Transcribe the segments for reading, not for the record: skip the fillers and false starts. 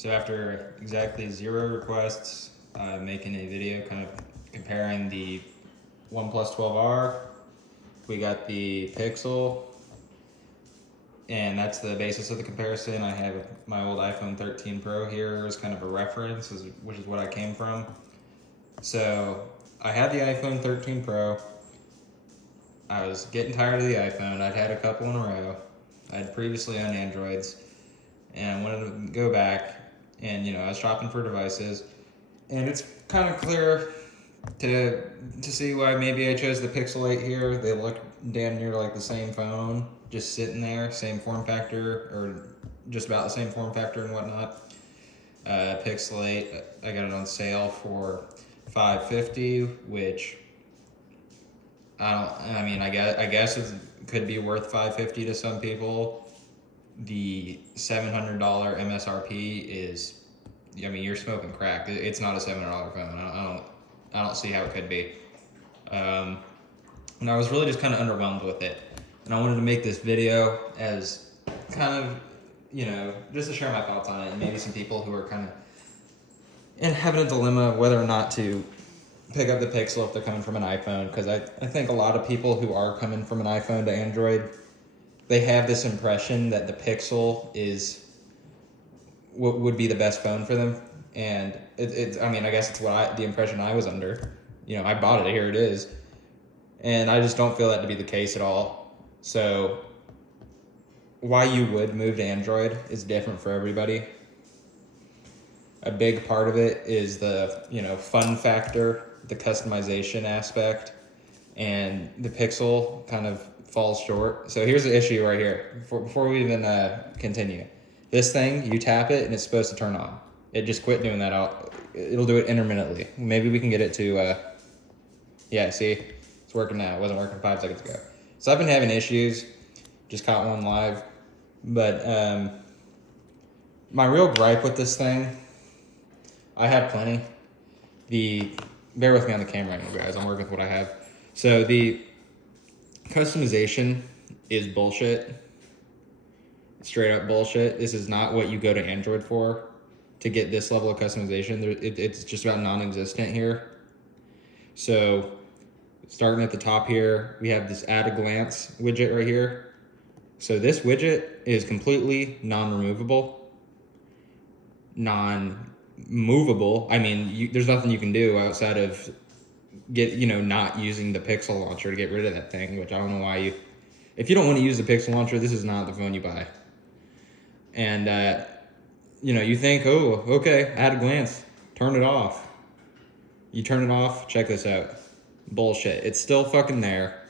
So after exactly 0 requests, I'm making a video kind of comparing the OnePlus 12r. We got the Pixel, and that's the basis of the comparison. I have my old iPhone 13 Pro here as kind of a reference, which is what I came from. So I had the iPhone 13 Pro. I was getting tired of the iPhone. I'd had a couple in a row. I'd previously owned Androids, and I wanted to go back. And I was shopping for devices, and it's kind of clear to see why maybe I chose the Pixel 8 here. They look damn near like the same phone, just sitting there, same form factor, or just about the same form factor and whatnot. Pixel 8, I got it on sale for $550, which I guess it could be worth $550 to some people. The $700 MSRP is, you're smoking crack. It's not a $700 phone. I don't see how it could be. And I was really just kind of underwhelmed with it. And I wanted to make this video as kind of, just to share my thoughts on it. And maybe some people who are kind of having a dilemma of whether or not to pick up the Pixel if they're coming from an iPhone. Because I think a lot of people who are coming from an iPhone to Android, they have this impression that the Pixel would be the best phone for them. And I guess it's the impression I was under. I bought it, here it is. And I just don't feel that to be the case at all. So why you would move to Android is different for everybody. A big part of it is the, fun factor, the customization aspect, and the Pixel kind of falls short. So here's the issue right here. Before we even continue, this thing, you tap it and it's supposed to turn on. It just quit doing that. It'll do it intermittently. Maybe we can get it to, yeah, see, it's working now. It wasn't working 5 seconds ago. So I've been having issues. Just caught one live. But my real gripe with this thing, I have plenty. Bear with me on the camera right now, guys. I'm working with what I have. So the customization is bullshit. Straight up bullshit. This is not what you go to Android for to get this level of customization. It's just about non-existent here. So starting at the top here, we have this add a glance widget right here. So this widget is completely non-removable, non-movable. There's nothing you can do outside of not using the Pixel launcher to get rid of that thing, which I don't know why if you don't want to use the Pixel launcher, this is not the phone you buy. And, you think, oh, okay, add a glance, turn it off. You turn it off, check this out. Bullshit. It's still fucking there.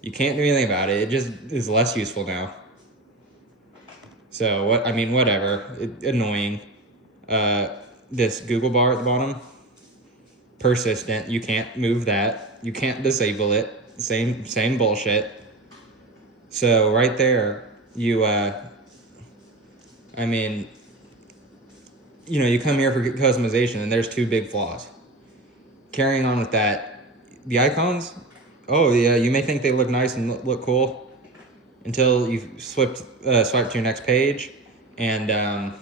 You can't do anything about it. It just is less useful now. So, whatever. Annoying. This Google bar at the bottom, persistent. You can't move that. You can't disable it. Same bullshit. So right there, you come here for customization, and there's 2 big flaws. Carrying on with that, the icons, oh yeah, you may think they look nice and look cool until you swipe to your next page, and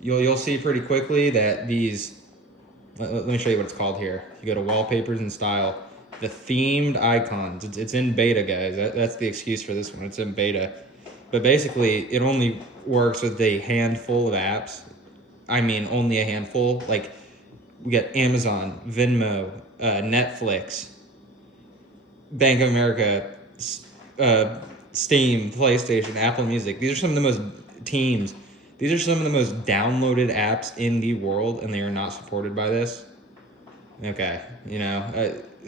you'll see pretty quickly that these. Let me show you what it's called here. You go to wallpapers and style. The themed icons. It's in beta, guys. That's the excuse for this one. It's in beta. But basically, it only works with a handful of apps. Only a handful. Like, we got Amazon, Venmo, Netflix, Bank of America, Steam, PlayStation, Apple Music. These are some of the most Teams. These are some of the most downloaded apps in the world, and they are not supported by this. Okay,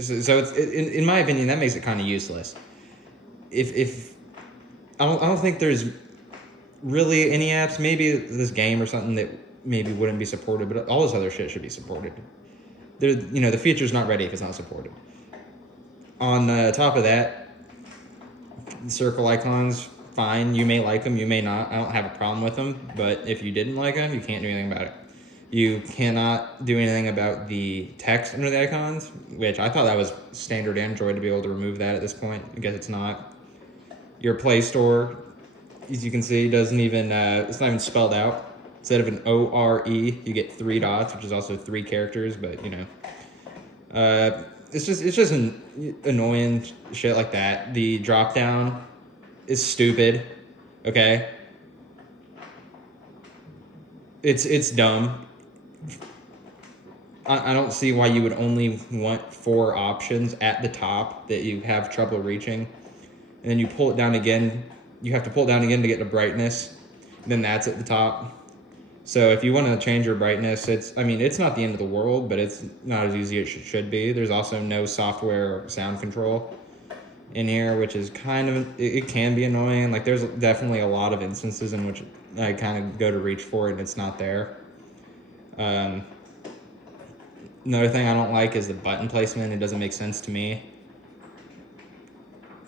so it's in my opinion, that makes it kind of useless. If I don't think there's really any apps, maybe this game or something that maybe wouldn't be supported, but all this other shit should be supported. The feature's not ready if it's not supported. On top of that, circle icons, fine. You may like them, you may not. I don't have a problem with them, but if you didn't like them, you can't do anything about it. You cannot do anything about the text under the icons, which I thought that was standard Android to be able to remove that at this point. I guess it's not. Your Play Store, as you can see, doesn't even, it's not even spelled out. Instead of an O-R-E, you get 3 dots, which is also 3 characters, but it's just annoying shit like that. The drop down is stupid. Okay, it's dumb. I don't see why you would only want 4 options at the top that you have trouble reaching, and then you pull it down again. You have to pull it down again to get the brightness. Then that's at the top. So if you want to change your brightness, it's not the end of the world, but it's not as easy as it should be. There's also no software or sound control in here, which is it can be annoying. Like there's definitely a lot of instances in which I kind of go to reach for it and it's not there. Another thing I don't like is the button placement. It doesn't make sense to me.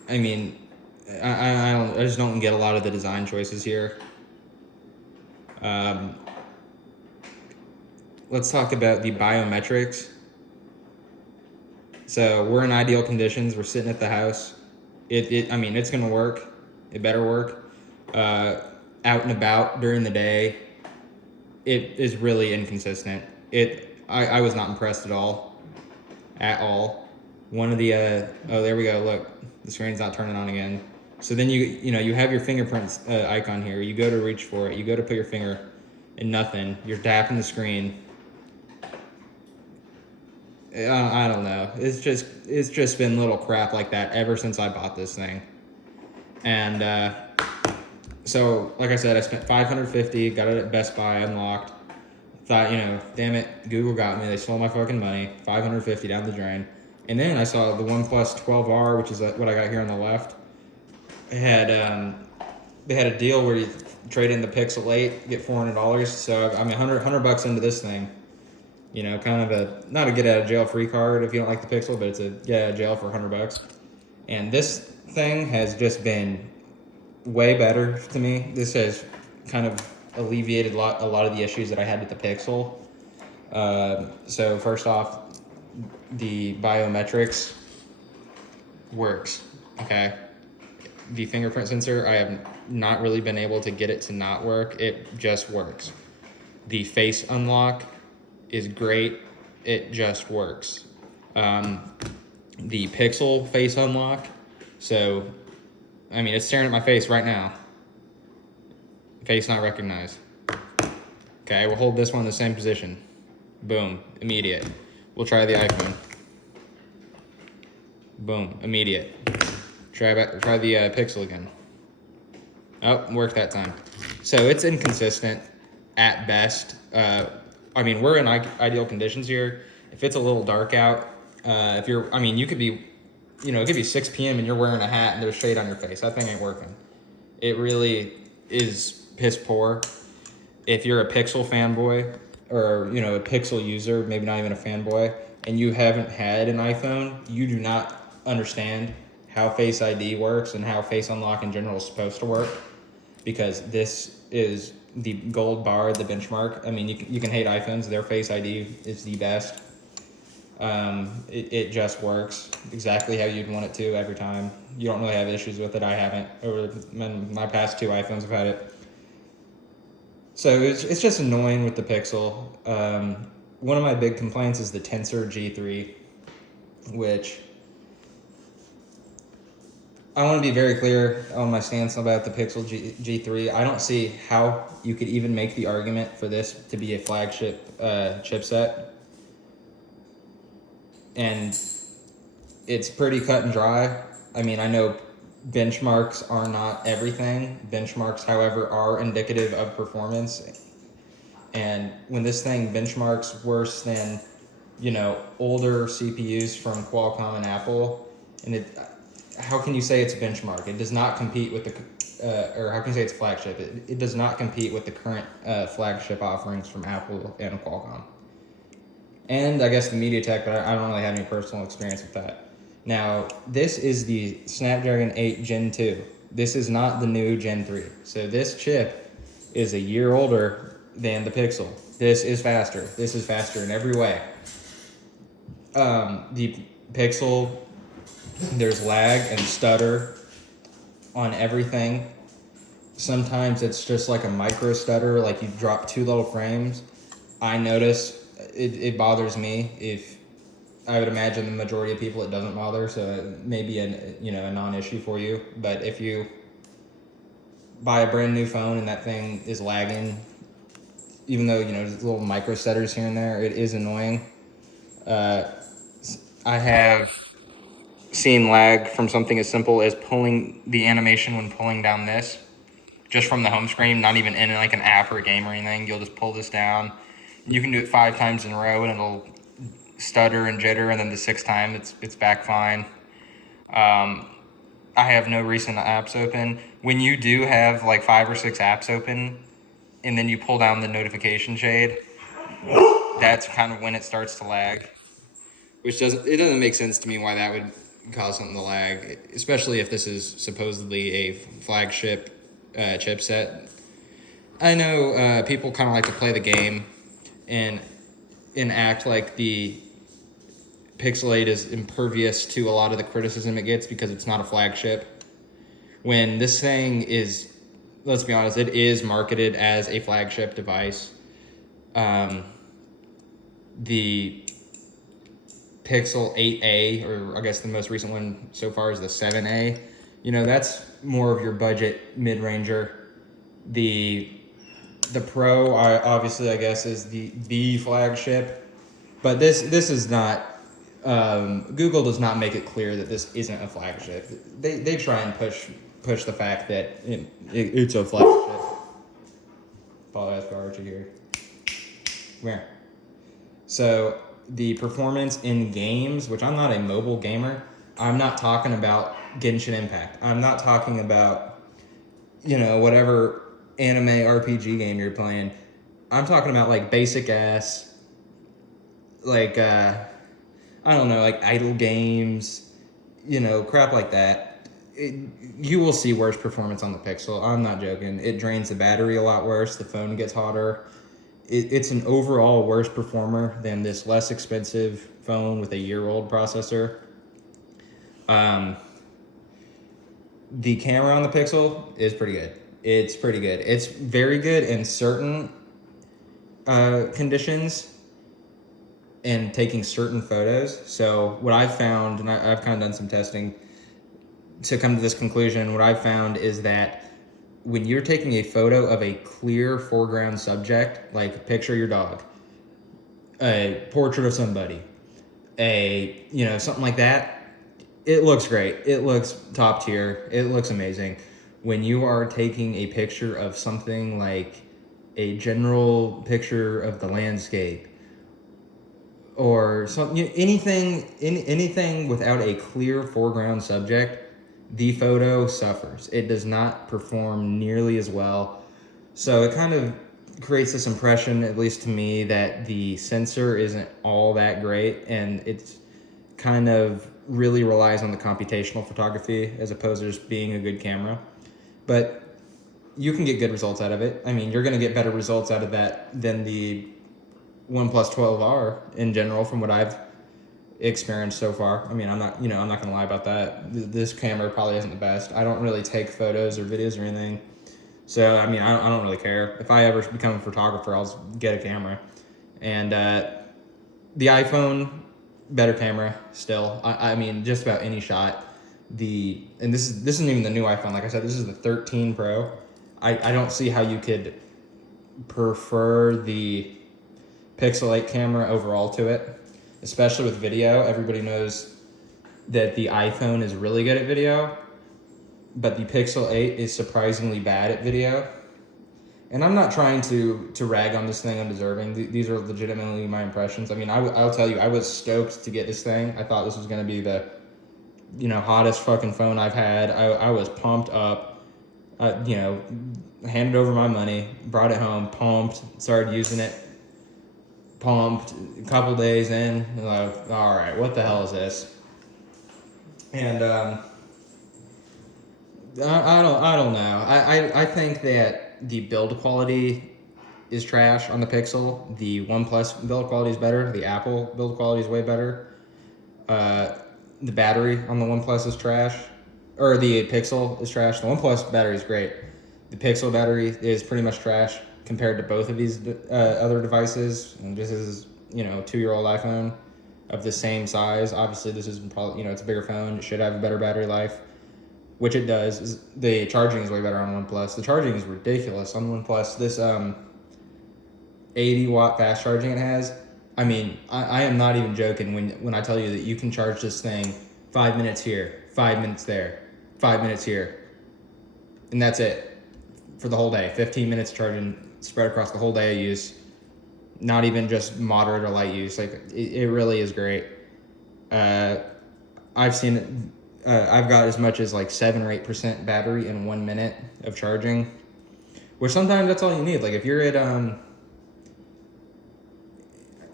I mean, I just don't get a lot of the design choices here. Let's talk about the biometrics. So we're in ideal conditions. We're sitting at the house. It's gonna work. It better work. Out and about during the day, it is really inconsistent. I was not impressed at all. At all. One of the oh, there we go. Look, the screen's not turning on again. So then you have your fingerprint icon here. You go to reach for it. You go to put your finger, and nothing. You're tapping the screen. I don't know. It's just been little crap like that ever since I bought this thing. And so like I said, I spent $550, got it at Best Buy, unlocked. Thought, damn it, Google got me. They stole my fucking money. $550 down the drain. And then I saw the OnePlus 12r, which is what I got here on the left. They had a deal where you trade in the Pixel 8, get $400. So $100 into this thing. Kind of not a get out of jail free card if you don't like the Pixel, but it's a get out of jail for $100. And this thing has just been way better to me. This has kind of alleviated a lot of the issues that I had with the Pixel. So first off, the biometrics works. Okay, the fingerprint sensor, I have not really been able to get it to not work. It just works. The face unlock is great. It just works. The Pixel face unlock, so it's staring at my face right now. Face not recognized. Okay, we'll hold this one in the same position. Boom, immediate. We'll try the iPhone. Boom, immediate. Try the Pixel again. Oh, worked that time. So it's inconsistent at best. We're in ideal conditions here. If it's a little dark out, you could be, it could be 6 p.m. and you're wearing a hat and there's shade on your face. That thing ain't working. It really is piss poor. If you're a Pixel fanboy or, a Pixel user, maybe not even a fanboy, and you haven't had an iPhone, you do not understand how Face ID works and how Face Unlock in general is supposed to work, because this is the gold bar, the benchmark. You can hate iPhones. Their Face ID is the best. It just works exactly how you'd want it to every time. You don't really have issues with it. I haven't. Over my past 2 iPhones have had it. So it's just annoying with the Pixel. One of my big complaints is the Tensor G3, which I want to be very clear on my stance about the Pixel G3. I don't see how you could even make the argument for this to be a flagship chipset. And it's pretty cut and dry. I know benchmarks are not everything. Benchmarks, however, are indicative of performance. And when this thing benchmarks worse than, older CPUs from Qualcomm and Apple, and how can you say it's a benchmark? It does not compete with or how can you say it's flagship? It does not compete with the current flagship offerings from Apple and Qualcomm. And I guess the MediaTek, but I don't really have any personal experience with that. Now, this is the Snapdragon 8 Gen 2. This is not the new Gen 3. So this chip is a year older than the Pixel. This is faster. This is faster in every way. The Pixel, there's lag and stutter on everything. sometimes it's just like a micro stutter, like you drop two little frames. I notice it bothers me. If I would imagine the majority of people it doesn't bother, so it may be a non-issue for you. But if you buy a brand new phone and that thing is lagging, even though there's little micro stutters here and there, it is annoying. I have seen lag from something as simple as pulling the animation when pulling down this, just from the home screen, not even in like an app or a game or anything. You'll just pull this down. You can do it 5 times in a row and it'll stutter and jitter, and then the 6th time it's back fine. I have no recent apps open. When you do have like 5 or 6 apps open and then you pull down the notification shade, that's kind of when it starts to lag, which doesn't make sense to me why that would cause something to lag, especially if this is supposedly a flagship chipset. I know people kind of like to play the game and act like the Pixel 8 is impervious to a lot of the criticism it gets because it's not a flagship. When this thing is, let's be honest, it is marketed as a flagship device. The Pixel 8a, or I guess the most recent one so far is the 7a. That's more of your budget mid-ranger. The Pro, obviously, I guess, is the flagship. But this is not. Google does not make it clear that this isn't a flagship. They try and push the fact that it's a flagship. Apologize for Archie here. Where? So the performance in games, which I'm not a mobile gamer, I'm not talking about Genshin Impact. I'm not talking about, whatever anime RPG game you're playing. I'm talking about like basic ass, like, I don't know, like idle games, crap like that. You will see worse performance on the Pixel. I'm not joking. It drains the battery a lot worse. The phone gets hotter. It's an overall worse performer than this less expensive phone with a year-old processor. The camera on the Pixel is pretty good. It's pretty good. It's very good in certain conditions and taking certain photos. So what I've found, and I've kind of done some testing to come to this conclusion, what I've found is that when you're taking a photo of a clear foreground subject, like picture your dog, a portrait of somebody, something like that, it looks great. It looks top tier. It looks amazing. When you are taking a picture of something like a general picture of the landscape or something, anything without a clear foreground subject, the photo suffers. It does not perform nearly as well. So it kind of creates this impression, at least to me, that the sensor isn't all that great, and it's kind of really relies on the computational photography as opposed to just being a good camera. But you can get good results out of it. I mean, you're going to get better results out of that than the OnePlus 12r in general, from what I've experienced so far. I mean, I'm not going to lie about that. This camera probably isn't the best. I don't really take photos or videos or anything. So, I mean, I don't really care. If I ever become a photographer, I'll get a camera. And the iPhone, better camera still. I mean, just about any shot. And this isn't even the new iPhone. Like I said, this is the 13 Pro. I don't see how you could prefer the Pixel 8 camera overall to it, especially with video. Everybody knows that the iPhone is really good at video, but the Pixel 8 is surprisingly bad at video. And I'm not trying to rag on this thing undeserving. These are legitimately my impressions. I mean, I'll tell you, I was stoked to get this thing. I thought this was going to be the, hottest fucking phone I've had. I was pumped up. Handed over my money, brought it home, pumped, started using it, pumped. A couple days in, like, all right, what the hell is this? And I don't know. I think that the build quality is trash on the Pixel. The OnePlus build quality is better. The Apple build quality is way better. The battery on the OnePlus is trash, or the Pixel is trash. The OnePlus battery is great. The Pixel battery is pretty much trash compared to both of these other devices. And this is, you know, 2-year-old iPhone of the same size. Obviously, this is probably, you know, it's a bigger phone. It should have a better battery life, which it does. The charging is way better on OnePlus. The charging is ridiculous on OnePlus. This 80-watt fast charging it has. I mean, I am not even joking when I tell you that you can charge this thing 5 minutes here, 5 minutes there, 5 minutes here, and that's it for the whole day. 15 minutes charging spread across the whole day of use. Not even just moderate or light use. Like it really is great. I've seen it. I've got as much as like 7 or 8% battery in 1 minute of charging, which sometimes that's all you need. Like if you're at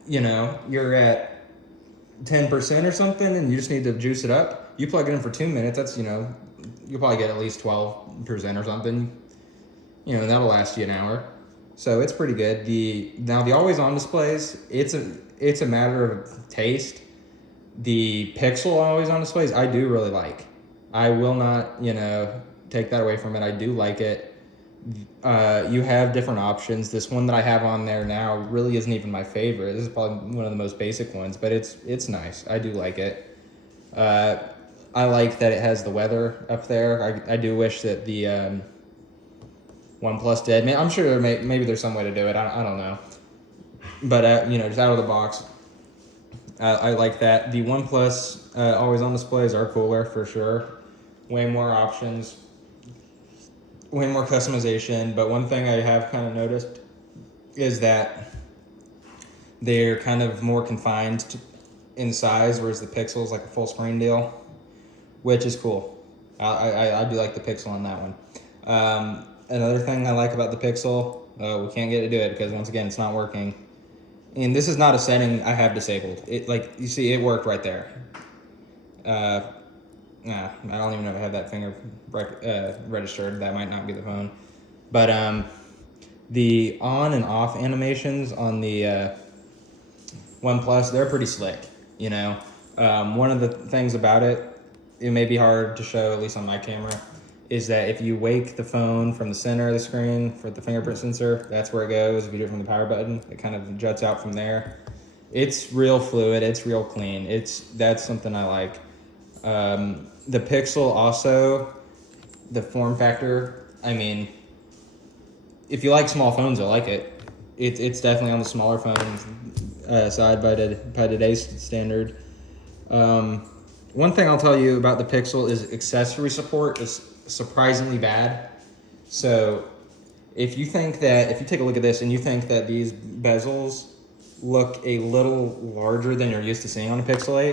you know, you're at 10% or something and you just need to juice it up, you plug it in for 2 minutes, that's, you know, you'll probably get at least 12% or something, you know, and that'll last you an hour. So it's pretty good. Now the always on displays, it's a matter of taste. The Pixel always on displays, I do really like. I will not, you know, take that away from it. I do like it. You have different options. This one that I have on there now really isn't even my favorite. This is probably one of the most basic ones, but it's nice. I do like it. I like that it has the weather up there. I do wish that the OnePlus did. I'm sure maybe there's some way to do it. I don't know. But you know, just out of the box, I like that. The OnePlus always on displays are cooler for sure. Way more options. Way more customization, but one thing I have kind of noticed is that they're kind of more confined in size, whereas the Pixel is like a full screen deal, which is cool. I do like the Pixel on that one. Another thing I like about the Pixel, we can't get to do it because once again it's not working. And this is not a setting I have disabled. It, like you see, it worked right there. Nah, I don't even know if I have that finger registered. That might not be the phone. But the on and off animations on the OnePlus, they're pretty slick, you know. One of the things about it, it may be hard to show, at least on my camera, is that if you wake the phone from the center of the screen for the fingerprint sensor, that's where it goes. If you do it from the power button, it kind of juts out from there. It's real fluid. It's real clean. That's something I like. The Pixel also, the form factor, I mean, if you like small phones, I like it. It's definitely on the smaller phones side by today's standard. One thing I'll tell you about the Pixel is accessory support is surprisingly bad. So if you take a look at this and you think that these bezels look a little larger than you're used to seeing on a Pixel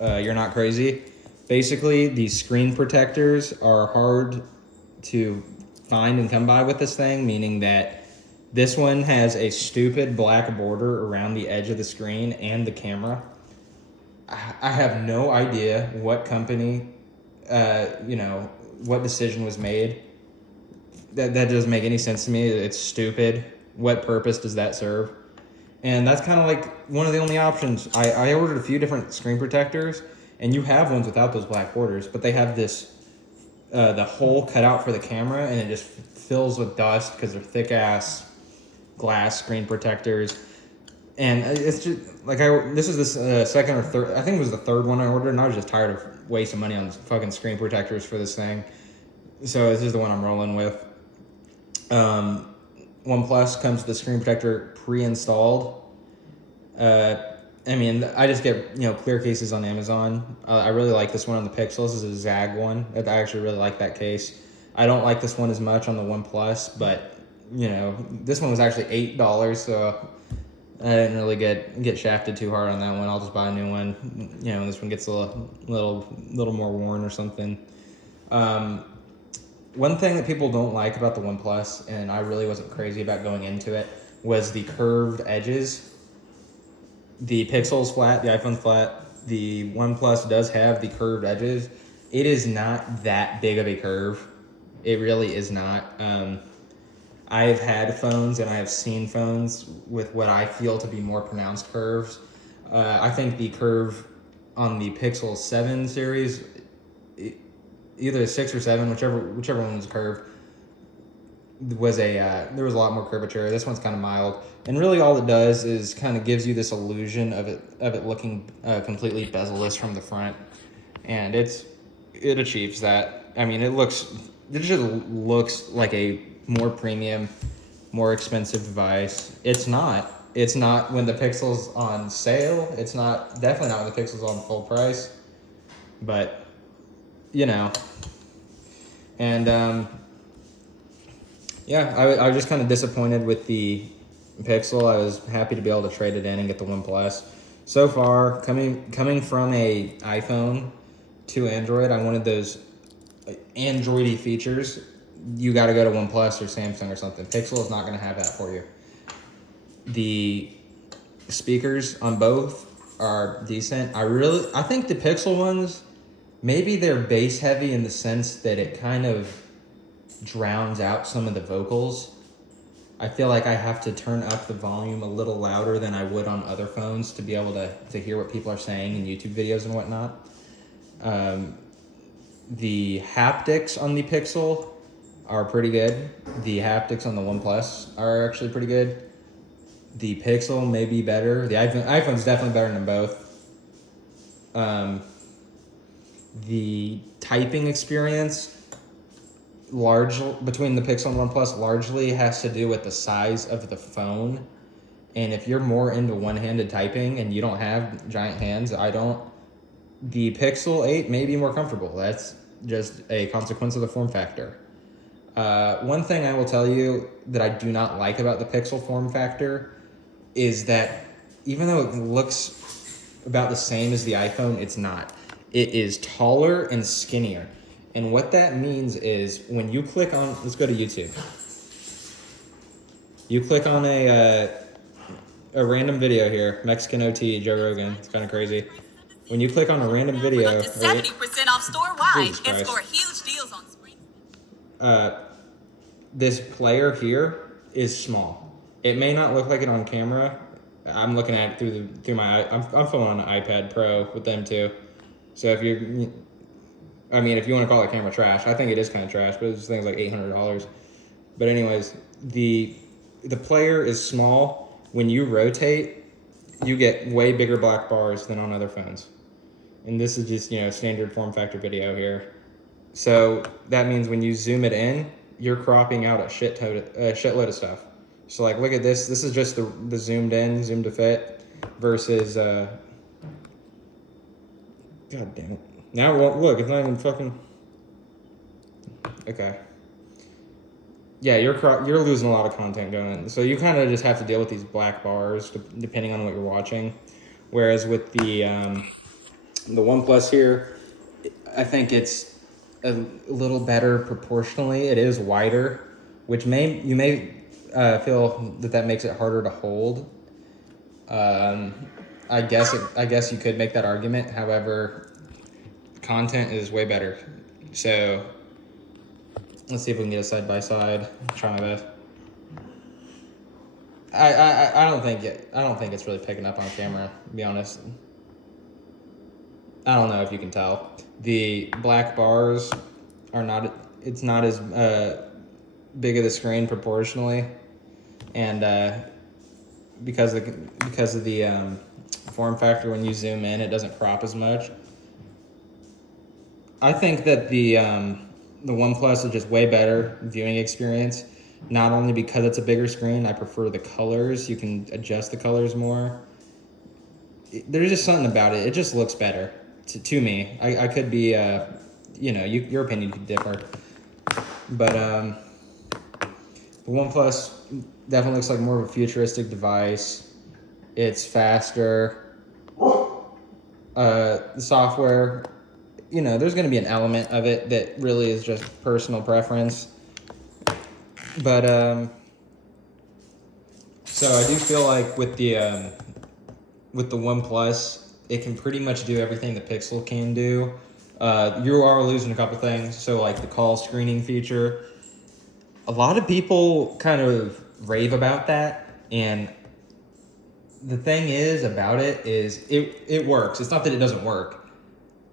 8, you're not crazy. Basically, these screen protectors are hard to find and come by with this thing, meaning that this one has a stupid black border around the edge of the screen and the camera. I have no idea what company, you know, what decision was made. That doesn't make any sense to me. It's stupid. What purpose does that serve? And that's kind of like one of the only options. I ordered a few different screen protectors, and you have ones without those black borders, but they have this, the hole cut out for the camera, and it just fills with dust because they're thick-ass glass screen protectors. And it's just, like, this is the second or third, I think it was the third one I ordered, and I was just tired of wasting money on fucking screen protectors for this thing. So this is the one I'm rolling with. OnePlus comes with the screen protector pre-installed. I mean, I just get, you know, clear cases on Amazon. I really like this one on the Pixel. This is a Zag one. I actually really like that case. I don't like this one as much on the OnePlus, but, you know, this one was actually $8, so I didn't really get shafted too hard on that one. I'll just buy a new one. You know, this one gets a little more worn or something. One thing that people don't like about the OnePlus, and I really wasn't crazy about going into it, was the curved edges. The Pixel's flat, the iPhone's flat. The OnePlus does have the curved edges. It is not that big of a curve. It really is not. I've had phones and I have seen phones with what I feel to be more pronounced curves. I think the curve on the Pixel 7 series, either 6 or 7, whichever one is curved, was there was a lot more curvature. This one's kind of mild, and really all it does is kind of gives you this illusion of it looking completely bezel-less from the front, and it achieves that. I mean, it just looks like a more premium, more expensive device. It's not. It's not when the Pixel's on sale. It's not, definitely not when the Pixel's on full price. But, you know, and yeah, I was just kind of disappointed with the Pixel. I was happy to be able to trade it in and get the OnePlus. So far, coming from a iPhone to Android, I wanted those Android-y features. You got to go to OnePlus or Samsung or something. Pixel is not going to have that for you. The speakers on both are decent. I think the Pixel ones, maybe they're bass heavy in the sense that it kind of drowns out some of the vocals. I feel like I have to turn up the volume a little louder than I would on other phones to be able to hear what people are saying in YouTube videos and whatnot. The haptics on the Pixel are pretty good. The haptics on the OnePlus are actually pretty good. The Pixel may be better. The iPhone's definitely better than both. The typing experience between the Pixel and OnePlus largely has to do with the size of the phone. And if you're more into one-handed typing and you don't have giant hands, the Pixel 8 may be more comfortable. That's just a consequence of the form factor. One thing I will tell you that I do not like about the Pixel form factor is that even though it looks about the same as the iPhone, it's not. It is taller and skinnier. And what that means is when you click on, let's go to YouTube. You click on a random video here, Mexican OT, Joe Rogan. It's kind of crazy. When you click on a random video, up to 70% off store-wide and score huge deals on spring. This player here is small. It may not look like it on camera. I'm looking at it through my. I'm filming on an iPad Pro with them too. So if you want to call it camera trash, I think it is kind of trash, but this thing's like $800. But anyways, the player is small. When you rotate, you get way bigger black bars than on other phones. And this is just, standard form factor video here. So that means when you zoom it in, you're cropping out a shitload of stuff. So like, look at this. This is just the zoomed in, zoomed to fit versus, God damn it. Now look, it's not even fucking, okay. Yeah, you're losing a lot of content going. So you kind of just have to deal with these black bars depending on what you're watching. Whereas with the OnePlus here, I think it's a little better proportionally. It is wider, which you may feel that makes it harder to hold. I guess you could make that argument. However, content is way better. So let's see if we can get a side by side. Try my best. I don't think it's really picking up on camera, to be honest. I don't know if you can tell. The black bars are not. It's not as big of the screen proportionally, and because of the form factor, when you zoom in, it doesn't crop as much. I think that the OnePlus is just way better viewing experience. Not only because it's a bigger screen, I prefer the colors. You can adjust the colors more. There's just something about it. It just looks better to me. I could be, your opinion could differ. But the OnePlus definitely looks like more of a futuristic device. It's faster. The software, there's going to be an element of it that really is just personal preference. But so I do feel like with the OnePlus, it can pretty much do everything the Pixel can do. You are losing a couple things. So like the call screening feature, a lot of people kind of rave about that, and the thing is about it is it works. It's not that it doesn't work,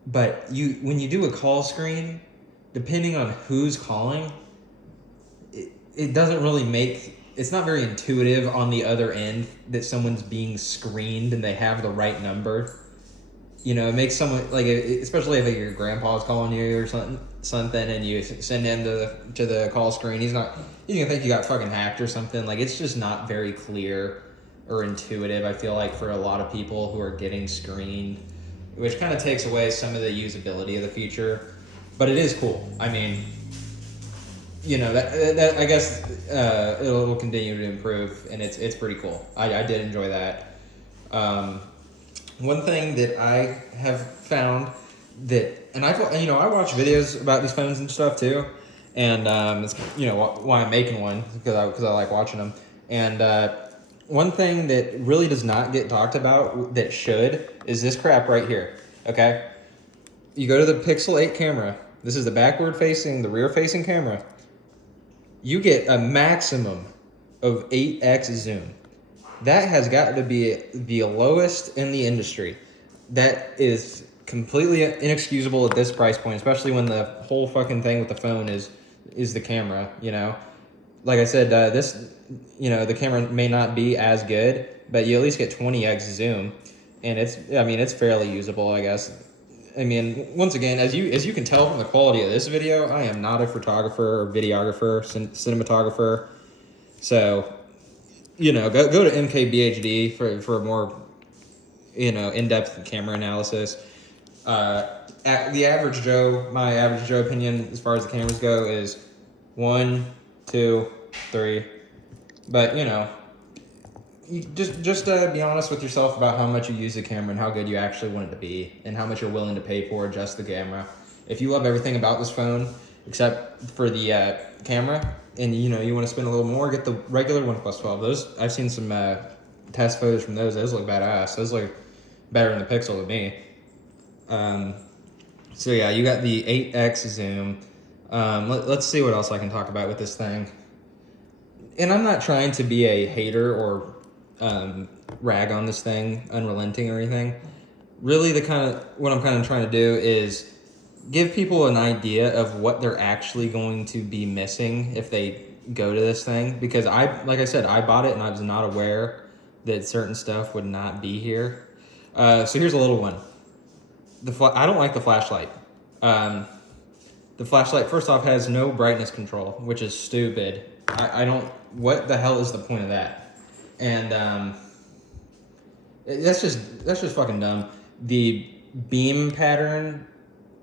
but when you do a call screen, depending on who's calling, it doesn't really make, it's not very intuitive on the other end that someone's being screened and they have the right number. You know, it makes someone, like, especially if like, your grandpa's calling you or something, and you send him to the call screen, he's gonna think you got fucking hacked or something. Like, it's just not very clear or intuitive, I feel like, for a lot of people who are getting screened, which kind of takes away some of the usability of the feature. But it is cool. I mean, you know, that I guess it'll continue to improve, and it's pretty cool. I did enjoy that. One thing that I have found that, and I watch videos about these phones and stuff too, and it's, you know, why I'm making one, because I like watching them. And one thing that really does not get talked about that should is this crap right here. Okay, you go to the Pixel 8 camera. This is the the rear facing camera. You get a maximum of 8x zoom. That has got to be the lowest in the industry. That is completely inexcusable at this price point, especially when the whole fucking thing with the phone is the camera, you know? Like I said, this, you know, the camera may not be as good, but you at least get 20x zoom, and it's fairly usable, I guess. I mean, once again, as you can tell from the quality of this video, I am not a photographer or videographer, cinematographer, so, you know, go to MKBHD for a more, you know, in-depth camera analysis. The average Joe, my average Joe opinion as far as the cameras go is 1, 2, 3. But, you know, you just be honest with yourself about how much you use the camera and how good you actually want it to be, and how much you're willing to pay for just the camera. If you love everything about this phone except for the camera, and you know you want to spend a little more, get the regular OnePlus 12. Those, I've seen some test photos from those. Those look badass. Those look better than the Pixel to me. So yeah, you got the 8x zoom. Let's see what else I can talk about with this thing. And I'm not trying to be a hater or rag on this thing, unrelenting or anything. Really, what I'm kind of trying to do is give people an idea of what they're actually going to be missing if they go to this thing. Because like I said, I bought it and I was not aware that certain stuff would not be here. So here's a little one. I don't like the flashlight. The flashlight, first off, has no brightness control, which is stupid. I don't, what the hell is the point of that? And that's just fucking dumb. The beam pattern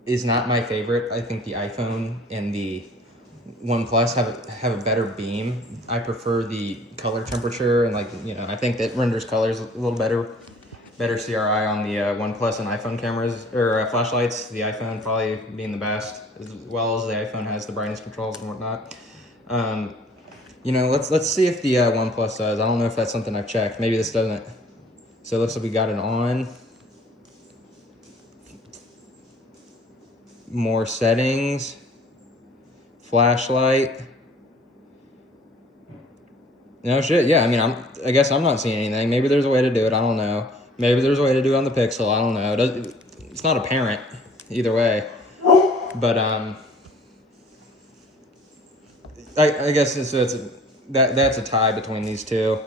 is not my favorite. I think the iPhone and the OnePlus have a better beam. I prefer the color temperature, and, like, you know, I think that renders colors a little better CRI on the OnePlus and iPhone cameras, or flashlights. The iPhone probably being the best, as well as the iPhone has the brightness controls and whatnot. You know, let's see if the OnePlus does. I don't know if that's something I've checked. Maybe this doesn't. So it looks like we got it on. More settings. Flashlight. No shit. Yeah, I mean, I guess I'm not seeing anything. Maybe there's a way to do it. I don't know. Maybe there's a way to do it on the Pixel. I don't know. It's not apparent either way. But I guess that's a tie between these two.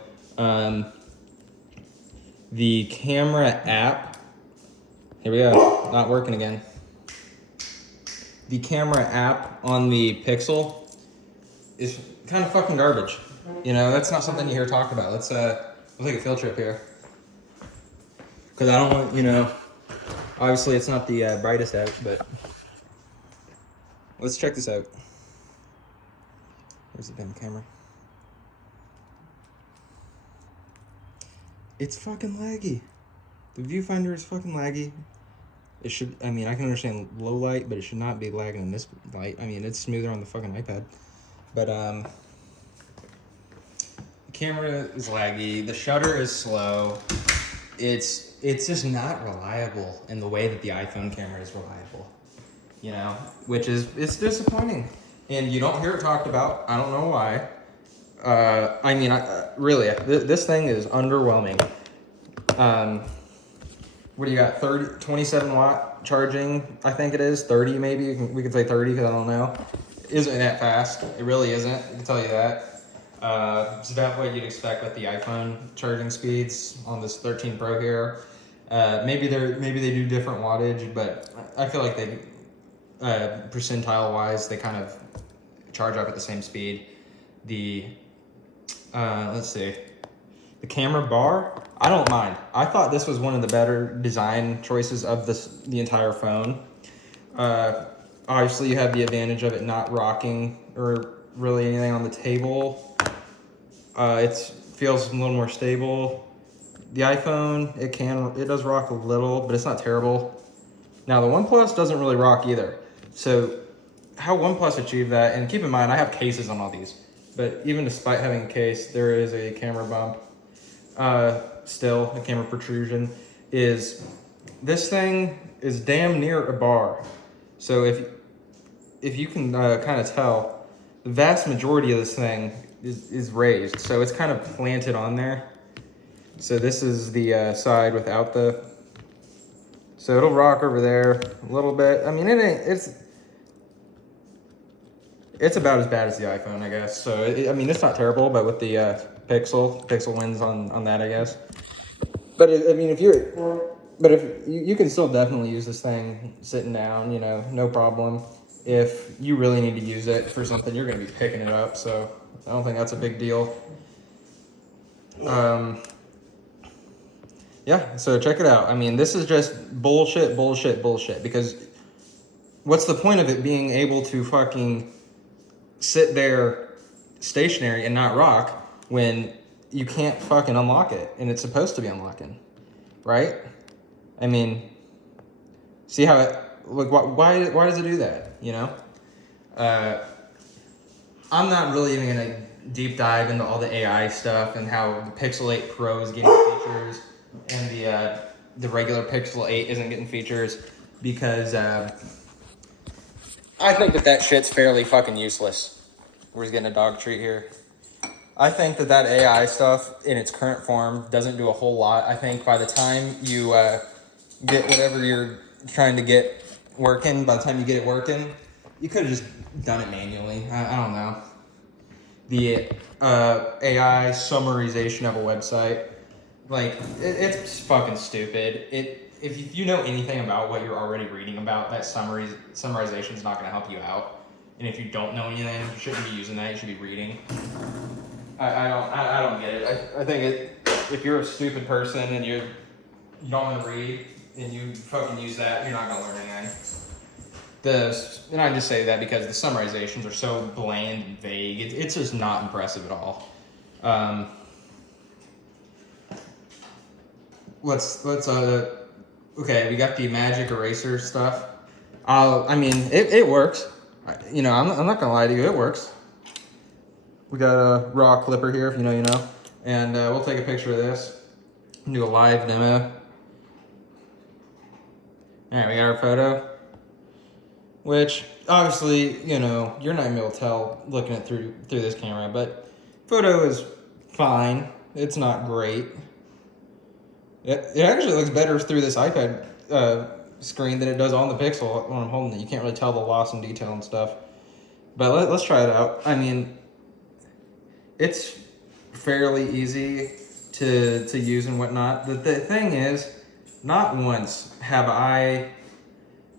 The camera app. Here we go. Not working again. The camera app on the Pixel is kind of fucking garbage. You know, that's not something you hear talked about. Let's take a field trip here. Because I don't want, you know, obviously it's not the brightest app, but let's check this out. Where's the damn camera? It's fucking laggy. The viewfinder is fucking laggy. It should, I mean, I can understand low light, but it should not be lagging in this light. I mean, it's smoother on the fucking iPad. But, the camera is laggy. The shutter is slow. It's just not reliable in the way that the iPhone camera is reliable. You know, which is, it's disappointing. And you don't hear it talked about. I don't know why. I mean, really, this thing is underwhelming. What do you got? 27 watt charging, I think it is. 30 maybe. We could say 30 because I don't know. isn't that fast. It really isn't. I can tell you that. It's about what you'd expect with the iPhone charging speeds on this 13 Pro here. Maybe they do different wattage, but I feel like they percentile wise they kind of charge up at the same speed. The let's see, the camera bar, I don't mind. I thought this was one of the better design choices of the entire phone. Obviously, you have the advantage of it not rocking or really anything on the table. It feels a little more stable. The iPhone, it does rock a little, but it's not terrible. Now the OnePlus doesn't really rock either. So how OnePlus achieved that, and keep in mind, I have cases on all these, but even despite having a case, there is a camera bump. Still, a camera protrusion. This thing is damn near a bar. So if you can kind of tell, the vast majority of this thing is raised. So it's kind of planted on there. So this is the side without the, so it'll rock over there a little bit. I mean, it's about as bad as the iPhone, I guess. So, I mean, it's not terrible, but with the Pixel wins on that, I guess. But, if you can still definitely use this thing sitting down, no problem. If you really need to use it for something, you're going to be picking it up. So, I don't think that's a big deal. Yeah, so check it out. I mean, this is just bullshit, because what's the point of it being able to fucking sit there stationary and not rock when you can't fucking unlock it and it's supposed to be unlocking, right? I mean, see how it, like, why does it do that, I'm not really even gonna deep dive into all the AI stuff and how the Pixel 8 Pro is getting features and the regular Pixel 8 isn't getting features, because I think that shit's fairly fucking useless. We're just getting a dog treat here. I think that AI stuff in its current form doesn't do a whole lot. I think by the time you get whatever you're trying to get working, by the time you get it working, you could have just done it manually. I don't know. The AI summarization of a website, like, it's fucking stupid. If you know anything about what you're already reading about, that summarization is not going to help you out. And if you don't know anything, you shouldn't be using that. You should be reading. I don't get it. I think if you're a stupid person and you don't want to read and you fucking use that, you're not going to learn anything. And I just say that because the summarizations are so bland and vague. It's just not impressive at all. Okay, we got the magic eraser stuff. It works. I'm not gonna lie to you, it works. We got a raw clipper here, if you know, you know. And we'll take a picture of this and do a live demo. All right, we got our photo, which obviously, you're not gonna be able to tell looking at through this camera, but photo is fine. It's not great. It actually looks better through this iPad screen than it does on the Pixel when I'm holding it. You can't really tell the loss in detail and stuff. But let's try it out. I mean, it's fairly easy to use and whatnot. The thing is, not once have I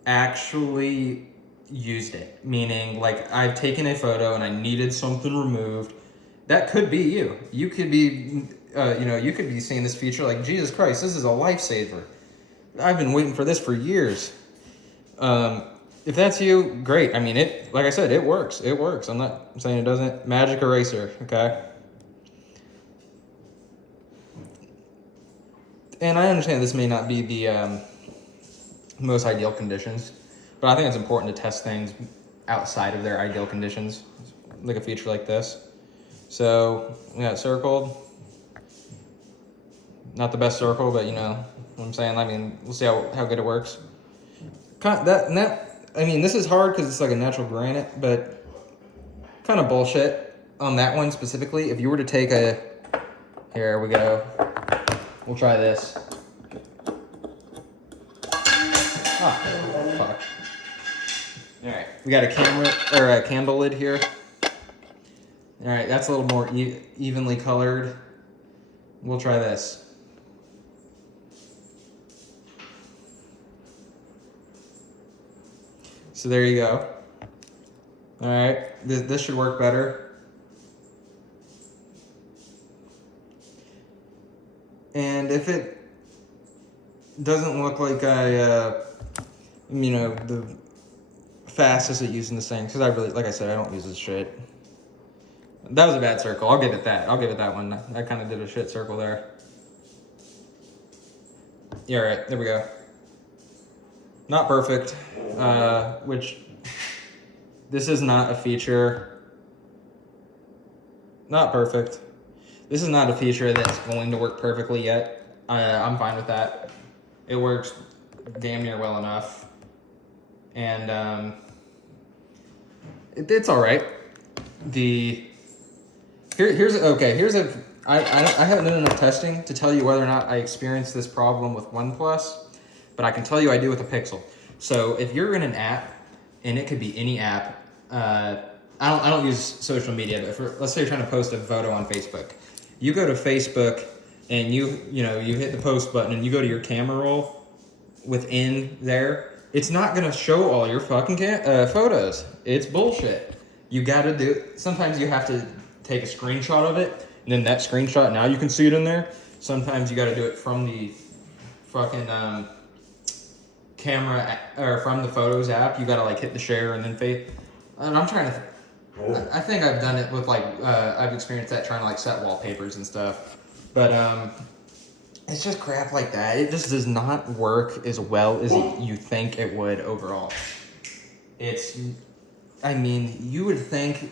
actually used it. Meaning, like, I've taken a photo and I needed something removed. That could be you. You could be... you could be seeing this feature like, Jesus Christ, this is a lifesaver. I've been waiting for this for years. If that's you, great. I mean, like I said, it works. It works. I'm not saying it doesn't. Magic eraser, okay? And I understand this may not be the most ideal conditions, but I think it's important to test things outside of their ideal conditions, like a feature like this. So, we got circled. Not the best circle, but what I'm saying. I mean, we'll see how good it works. This is hard because it's like a natural granite, but kind of bullshit on that one specifically. If you were to take here we go. We'll try this. Ah, fuck. All right, we got a camera or a candle lid here. All right, that's a little more evenly colored. We'll try this. So there you go. All right, this should work better. And if it doesn't look like the fastest at using this thing, because I really, like I said, I don't use this shit. That was a bad circle. I'll give it that. I'll give it that one. I kind of did a shit circle there. Yeah, all right, there we go. Not perfect, which this is not a feature. Not perfect. This is not a feature that's going to work perfectly yet. I'm fine with that. It works damn near well enough. And it's all right. I haven't done enough testing to tell you whether or not I experienced this problem with OnePlus, but I can tell you I do with a Pixel. So if you're in an app, and it could be any app, I don't use social media, but let's say you're trying to post a photo on Facebook. You go to Facebook and you hit the post button and you go to your camera roll within there. It's not gonna show all your fucking photos. It's bullshit. You gotta do. Sometimes you have to take a screenshot of it, and then that screenshot, now you can see it in there. Sometimes you gotta do it from the fucking camera or from the Photos app. You gotta like hit the share and then fade. And I'm trying to. I think I've done it with like I've experienced that trying to like set wallpapers and stuff, but it's just crap like that. It just does not work as well as you think it would overall. I mean, you would think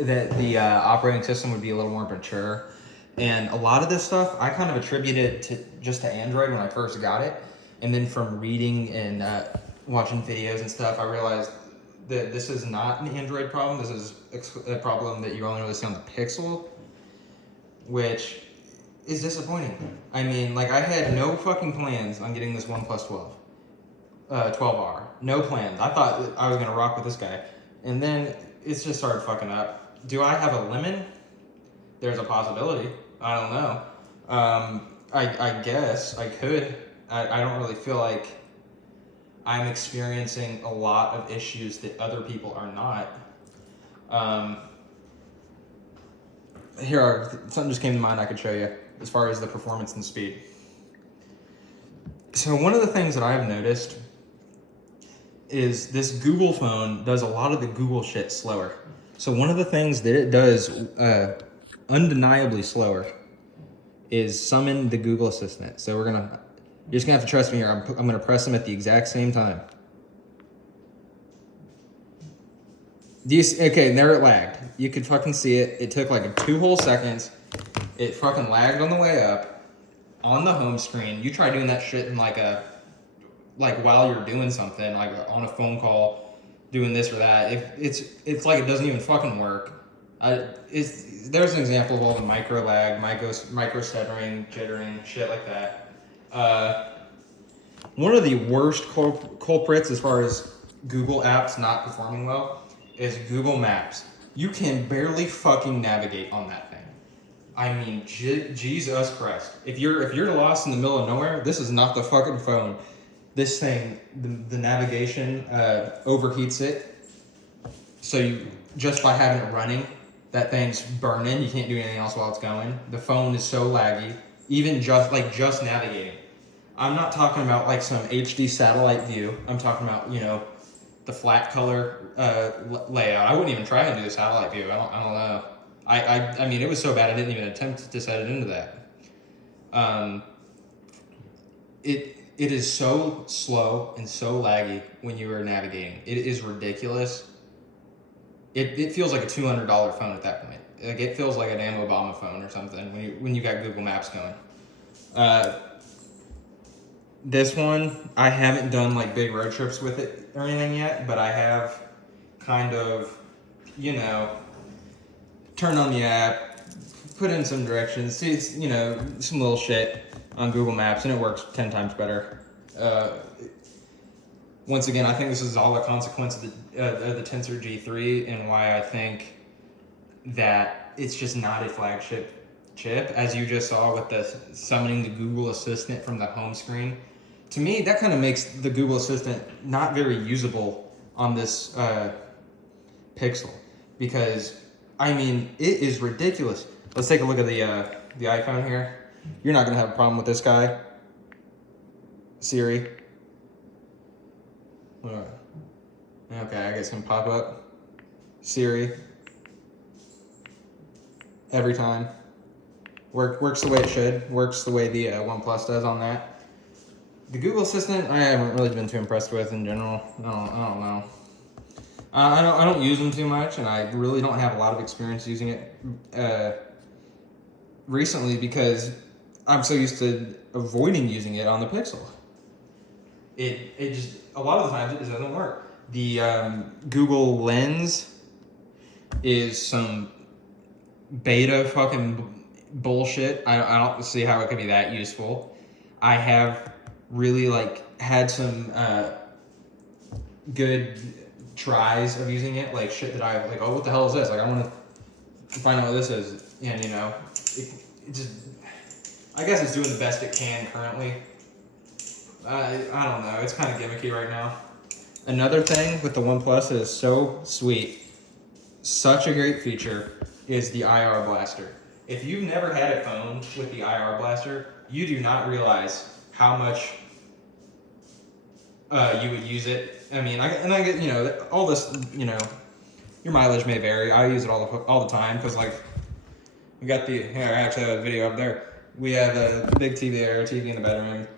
that the operating system would be a little more mature, and a lot of this stuff I kind of attributed to Android when I first got it, and then from reading and watching videos and stuff, I realized that this is not an Android problem. This is a problem that you only really see on the Pixel, which is disappointing. I mean, like I had no fucking plans on getting this OnePlus 12r. No plans. I thought I was gonna rock with this guy, and then it's just started fucking up. Do I have a lemon? There's a possibility. I don't know. I guess I could. I don't really feel like I'm experiencing a lot of issues that other people are not. Something just came to mind I could show you as far as the performance and speed. So one of the things that I've noticed is this Google phone does a lot of the Google shit slower. So one of the things that it does undeniably slower is summon the Google Assistant. So you're just gonna have to trust me here. I'm gonna press them at the exact same time. Okay, and there it lagged. You could fucking see it. It took like 2 whole seconds. It fucking lagged on the way up on the home screen. You try doing that shit in like while you're doing something, like on a phone call, doing this or that. It's like it doesn't even fucking work. There's an example of all the micro lag, micro stuttering, jittering, shit like that. One of the worst culprits as far as Google apps not performing well is Google Maps. You can barely fucking navigate on that thing. I mean, Jesus Christ. If you're lost in the middle of nowhere, this is not the fucking phone. This thing, the navigation overheats it. So just by having it running, that thing's burning. You can't do anything else while it's going. The phone is so laggy. Even just navigating. I'm not talking about like some HD satellite view. I'm talking about, the flat color layout. I wouldn't even try and do the satellite view. I don't know. I mean, it was so bad I didn't even attempt to set it into that. It is so slow and so laggy when you are navigating. It is ridiculous. It feels like a $200 phone at that point. Like it feels like a damn Obama phone or something when you got Google Maps going. This one, I haven't done like big road trips with it or anything yet, but I have kind of, turned on the app, put in some directions, see, some little shit on Google Maps, and it works 10 times better. once again, I think this is all a consequence of the Tensor G3 and why I think that it's just not a flagship chip, as you just saw with the summoning the Google Assistant from the home screen. To me, that kind of makes the Google Assistant not very usable on this Pixel, because I mean it is ridiculous. Let's take a look at the iPhone here. You're not gonna have a problem with this guy. Siri. Okay, I guess can pop up. Siri. Every time. Works the way it should. Works the way the OnePlus does on that. The Google Assistant, I haven't really been too impressed with in general. I don't know. I don't use them too much, and I really don't have a lot of experience using it recently because I'm so used to avoiding using it on the Pixel. It just, a lot of the times it just doesn't work. The Google Lens is some beta fucking bullshit. I don't see how it could be that useful. I have really had some good tries of using it, like shit that I oh, what the hell is this? Like, I want to find out what this is, and it just, I guess it's doing the best it can currently. I don't know. It's kind of gimmicky right now. Another thing with the OnePlus that is so sweet, such a great feature, is the IR blaster. If you've never had a phone with the IR blaster, you do not realize how much you would use it. I mean, I get, all this, your mileage may vary. I use it all the time because, we got I actually have a video up there. We have a big TV there, TV in the bedroom,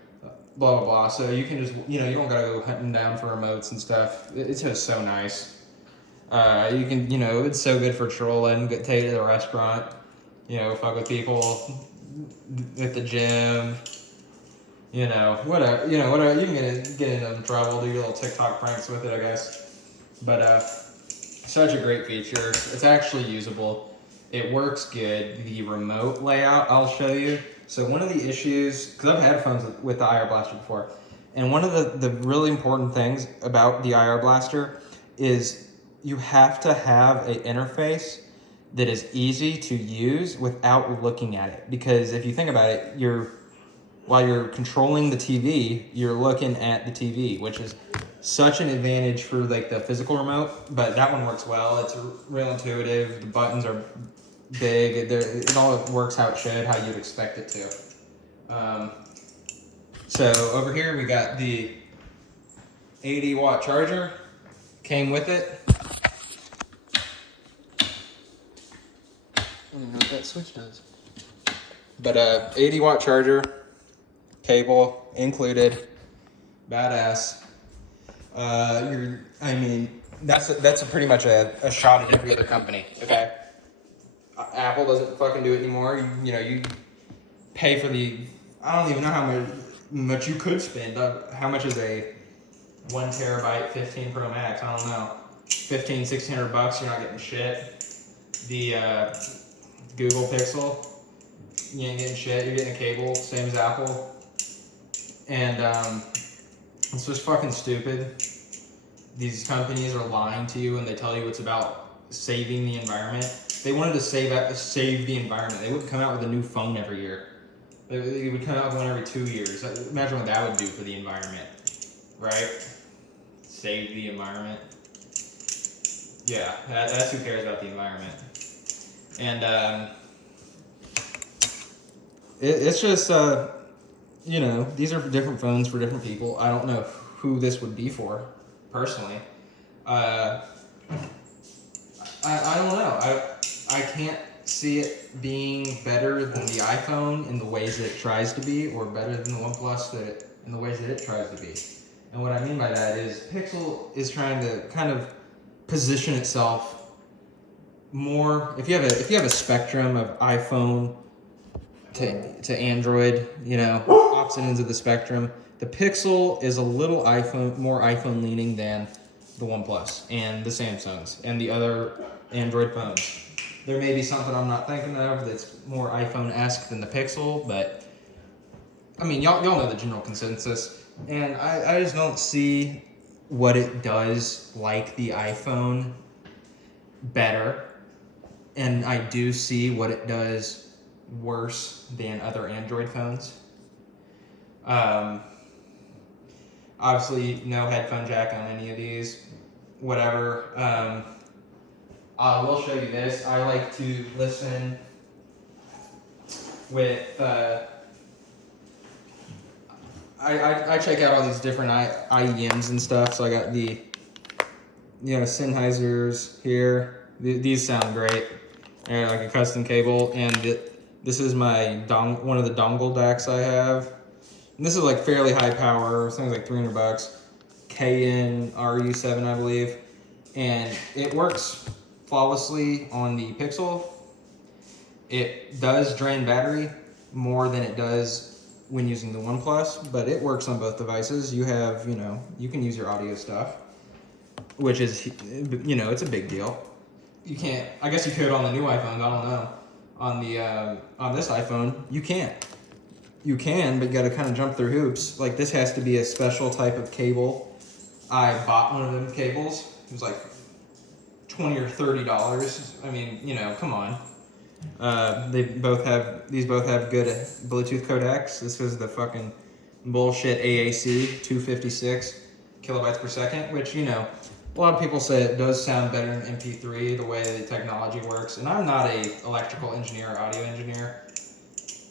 blah, blah, blah. So you can just, you don't gotta go hunting down for remotes and stuff. It's just so nice. You can, it's so good for trolling, take it to the restaurant, fuck with people at the gym, whatever, you can get into trouble, do your little TikTok pranks with it, I guess. But, such a great feature. It's actually usable. It works good. The remote layout, I'll show you. So one of the issues, because I've had phones with the IR Blaster before, and one of the really important things about the IR Blaster is you have to have an interface that is easy to use without looking at it. Because if you think about it, while you're controlling the TV, you're looking at the TV, which is such an advantage for the physical remote. But that one works well. It's real intuitive. The buttons are big. It all works how it should, how you'd expect it to. So over here we got the 80-watt charger. Came with it. I don't know what that switch does. But 80-watt charger, cable included, badass. That's pretty much a shot at every other company. Okay. Apple doesn't fucking do it anymore. You pay for I don't even know how much you could spend. How much is a 1 terabyte 15 Pro Max? I don't know. $1,500-$1,600. You're not getting shit. The Google Pixel, you ain't getting shit. You're getting a cable, same as Apple. And it's just fucking stupid. These companies are lying to you and they tell you it's about saving the environment. They wanted to save the environment. They wouldn't come out with a new phone every year. They would come out with one every 2 years. Imagine what that would do for the environment, right? Save the environment. Yeah, that's who cares about the environment. And it's just, these are different phones for different people. I don't know who this would be for, personally. I don't know. I can't see it being better than the iPhone in the ways that it tries to be, or better than the OnePlus in the ways that it tries to be. And what I mean by that is Pixel is trying to kind of position itself more. If you have a spectrum of iPhone to Android, opposite ends of the spectrum, the Pixel is a little more iPhone leaning than the OnePlus and the Samsungs and the other Android phones. There may be something I'm not thinking of that's more iPhone-esque than the Pixel, but I mean, y'all know the general consensus. And I just don't see what it does like the iPhone better, and I do see what it does worse than other Android phones. Obviously, no headphone jack on any of these. Whatever. I will show you this. I like to listen with. I check out all these different IEMs and stuff. So I got the, Sennheisers here. These sound great. And like a custom cable, and this is my one of the dongle DACs I have. And this is like fairly high power. Something like $300. KN RU7, I believe, and it works flawlessly on the Pixel. It does drain battery more than it does when using the OnePlus, but it works on both devices. You have, you can use your audio stuff, which is, it's a big deal. You can't, I guess you could on the new iPhones, I don't know. On this iPhone, you can't. You can, but you gotta kind of jump through hoops. Like, this has to be a special type of cable. I bought one of them cables. It was like $20 or $30. I mean, come on. These both have good Bluetooth codecs. This was the fucking bullshit AAC 256 kilobytes per second, which, a lot of people say it does sound better than MP3, the way the technology works. And I'm not a electrical engineer or audio engineer.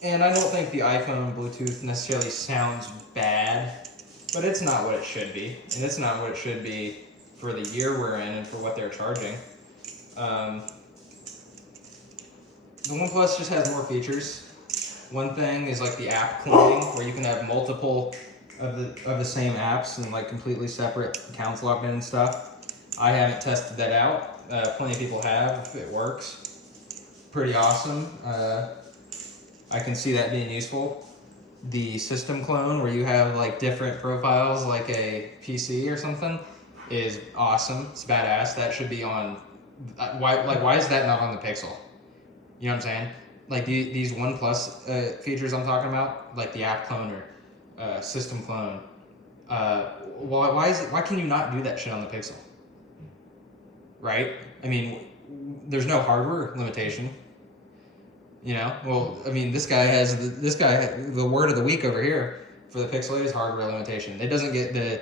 And I don't think the iPhone Bluetooth necessarily sounds bad, but it's not what it should be. And it's not what it should be for the year we're in and for what they're charging. The OnePlus just has more features. One thing is like the app cloning, where you can have multiple of the same apps and like completely separate accounts logged in and stuff. I haven't tested that out. Plenty of people have. It works. Pretty awesome. I can see that being useful. The system clone, where you have like different profiles like a PC or something, is awesome. It's badass. That should be on. Why is that not on the Pixel? You know what I'm saying? Like these OnePlus features I'm talking about, like the app clone or system clone. Why can you not do that shit on the Pixel? Right? I mean, there's no hardware limitation. Well, I mean, this guy the word of the week over here for the Pixel is hardware limitation. It doesn't get the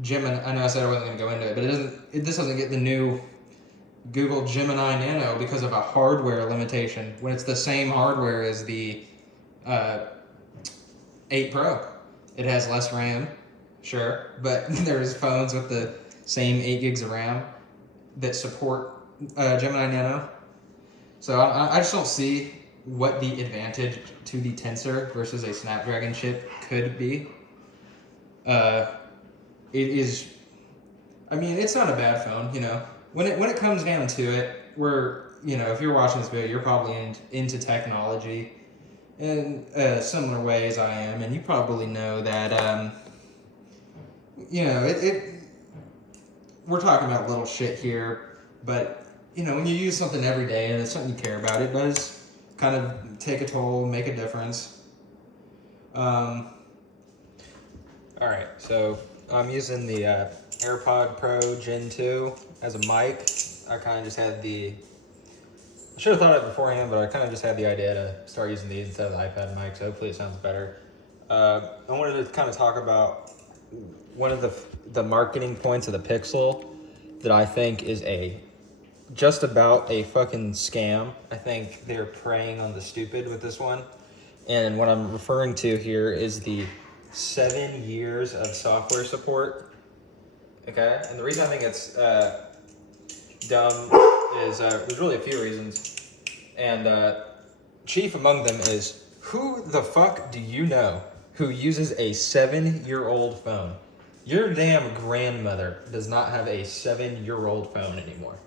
Gemini. I know I said I wasn't going to go into it, but this doesn't get the new Google Gemini Nano because of a hardware limitation when it's the same hardware as the 8 Pro. It has less RAM, sure, but there's phones with the same 8 gigs of RAM that support Gemini Nano. So I just don't see what the advantage to the Tensor versus a Snapdragon chip could be. It is, I mean, it's not a bad phone, When it comes down to it, if you're watching this video, you're probably into technology in similar ways I am, and you probably know that, we're talking about little shit here, but, when you use something every day and it's something you care about, it does kind of take a toll, make a difference. All right, so I'm using the AirPod Pro Gen 2 as a mic. I kind of just had I should have thought of it beforehand, but I kind of just had the idea to start using these instead of the iPad mic, so hopefully it sounds better. I wanted to kind of talk about one of the marketing points of the Pixel that I think is just about a fucking scam. I think they're preying on the stupid with this one. And what I'm referring to here is the 7 years of software support. Okay? And the reason I think it's dumb is there's really a few reasons. And chief among them is, who the fuck do you know who uses a 7-year-old phone? Your damn grandmother does not have a 7-year-old phone anymore.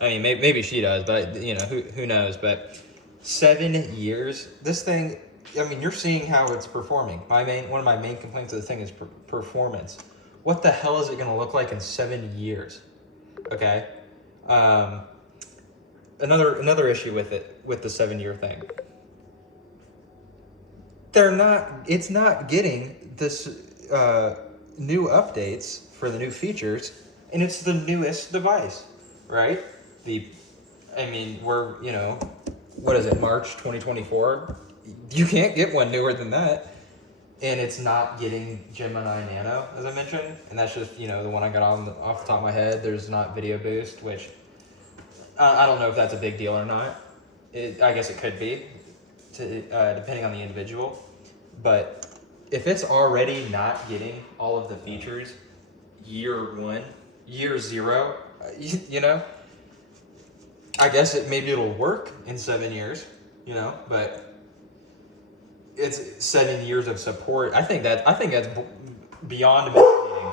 I mean, maybe she does, but who knows? But 7 years, this thing. I mean, you're seeing how it's performing. One of my main complaints of the thing is performance. What the hell is it going to look like in 7 years? Okay. Another issue with the 7-year thing. It's not getting this new updates for the new features, and it's the newest device, right? We're, what is it, March 2024? You can't get one newer than that. And it's not getting Gemini Nano, as I mentioned. And that's just, the one I got off the top of my head. There's not video boost, which I don't know if that's a big deal or not. I guess it could be, depending on the individual. But if it's already not getting all of the features year zero, I guess maybe it'll work in 7 years, but it's 7 years of support. I think that's beyond misleading.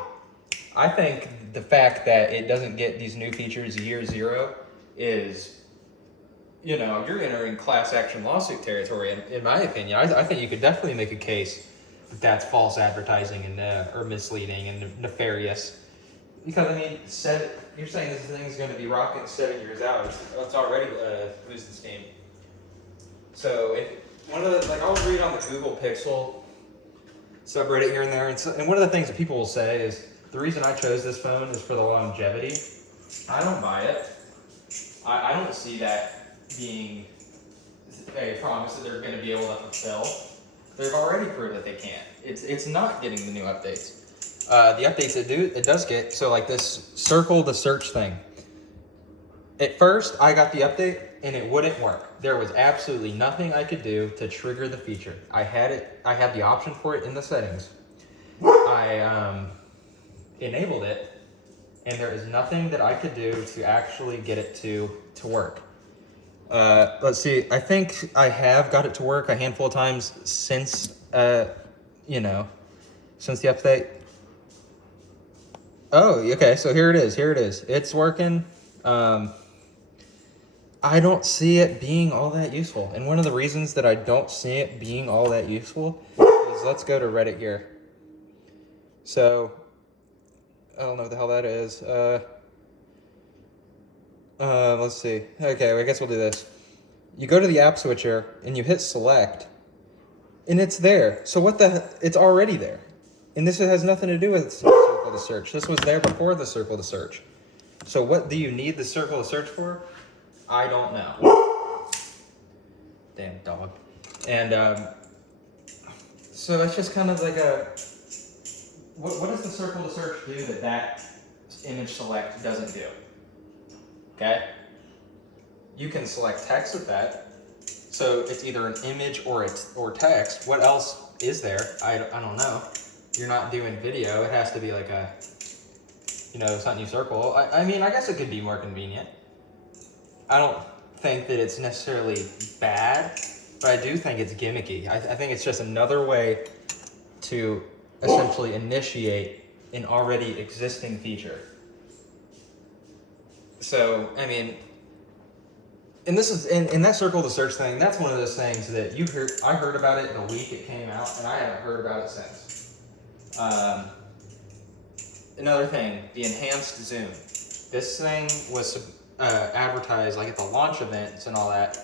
I think the fact that it doesn't get these new features year zero is, you're entering class action lawsuit territory. In my opinion, I think you could definitely make a case that that's false advertising and or misleading and nefarious. Because you're saying this thing is going to be rocking 7 years out. It's already losing steam. So I'll read on the Google Pixel subreddit here and there, and one of the things that people will say is the reason I chose this phone is for the longevity. I don't buy it. I don't see that being a promise that they're going to be able to fulfill. They've already proved that they can't. It's not getting the new updates. The updates it does get, so like this circle the search thing. At first, I got the update and it wouldn't work. There was absolutely nothing I could do to trigger the feature. I had the option for it in the settings. I enabled it, and there is nothing that I could do to actually get it to work. Let's see. I think I have got it to work a handful of times since since the update. Oh, okay. So here it is. It's working. I don't see it being all that useful. And one of the reasons that I don't see it being all that useful is, let's go to Reddit here. So, I don't know what the hell that is. Let's see. Okay, I guess we'll do this. You go to the app switcher and you hit select, and it's there. So it's already there. And this has nothing to do with circle to search. This was there before the circle to search. So what do you need the circle to search for? I don't know. Damn dog. And so that's just kind of like what does the circle to search do that image select doesn't do? Okay? You can select text with that. So it's either an image or text. What else is there? I don't know. You're not doing video. It has to be like something you circle. I guess it could be more convenient. I don't think that it's necessarily bad, but I do think it's gimmicky. I think it's just another way to essentially initiate an already existing feature. So, and this is in that circle to search thing, that's one of those things that I heard about it the week it came out, and I haven't heard about it since. Another thing, the enhanced zoom. This thing was advertised like at the launch events and all that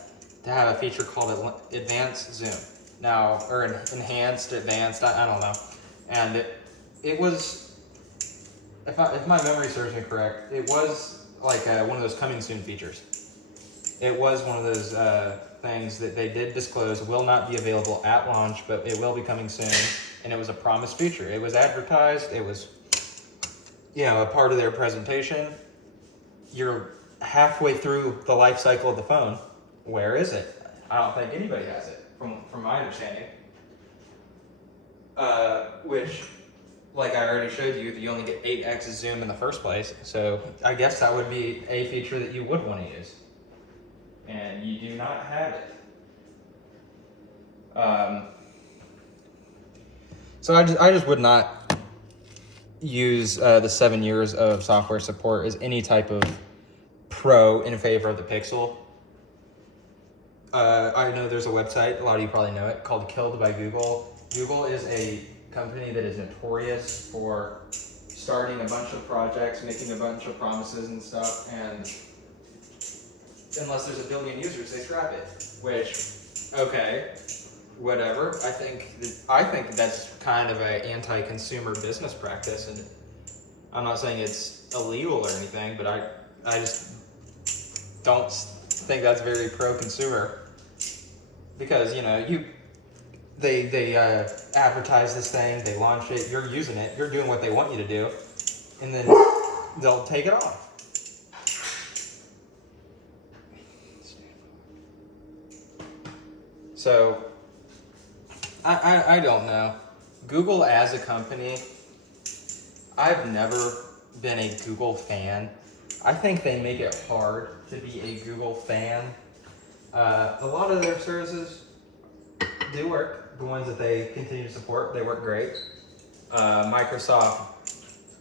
to have a feature called advanced zoom. Now, or enhanced, advanced, I don't know. And it was, if my memory serves me correct, it was like one of those coming soon features. It was one of those things that they did disclose will not be available at launch, but it will be coming soon. And it was a promised feature. It was advertised. It was, a part of their presentation. You're halfway through the life cycle of the phone. Where is it? I don't think anybody has it, from my understanding. Which, like I already showed you, you only get 8x zoom in the first place. So I guess that would be a feature that you would want to use. And you do not have it. So I just would not use the 7 years of software support as any type of pro in favor of the Pixel. I know there's a website, a lot of you probably know it, called Killed by Google. Google is a company that is notorious for starting a bunch of projects, making a bunch of promises and stuff, and unless there's a billion users, they scrap it. Which, okay, whatever. I think that's kind of an anti-consumer business practice, and I'm not saying it's illegal or anything, but I just don't think that's very pro-consumer, because they advertise this thing, they launch it, you're using it, you're doing what they want you to do, and then they'll take it off. So I don't know. Google as a company, I've never been a Google fan. I think they make it hard to be a Google fan. A lot of their services do work. The ones that they continue to support, they work great. Microsoft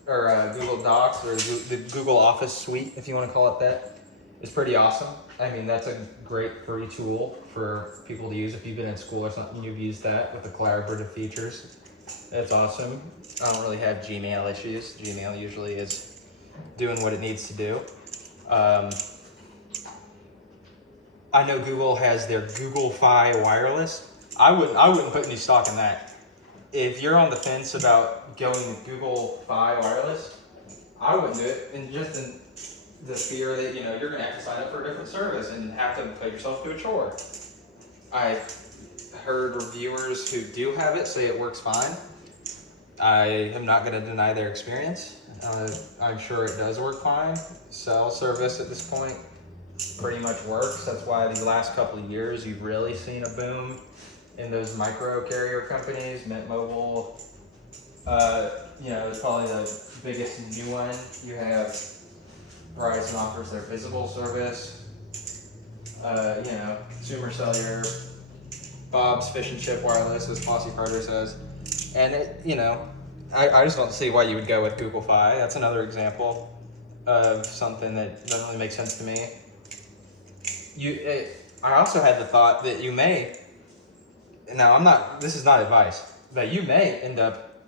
or Google Docs, or the Google Office suite, if you want to call it that, is pretty awesome. I mean, that's a great free tool for people to use. If you've been in school or something, you've used that with the collaborative features. That's awesome. I don't really have Gmail issues. Gmail usually is doing what it needs to do. I know Google has their Google Fi wireless. I wouldn't put any stock in that. If you're on the fence about going with Google Fi wireless, I wouldn't do it. And just in the fear that you're going to have to sign up for a different service and have to put yourself through a chore. I've heard reviewers who do have it say it works fine. I am not going to deny their experience. I'm sure it does work fine. Cell service at this point pretty much works. That's why the last couple of years you've really seen a boom in those micro carrier companies. Mint Mobile, is probably the biggest new one. You have Verizon offers their visible service. Consumer Cellular, Bob's Fish and Chip Wireless, as Posse Carter says. And I just don't see why you would go with Google Fi. That's another example of something that doesn't really make sense to me. I also had the thought that you may, now this is not advice, but you may end up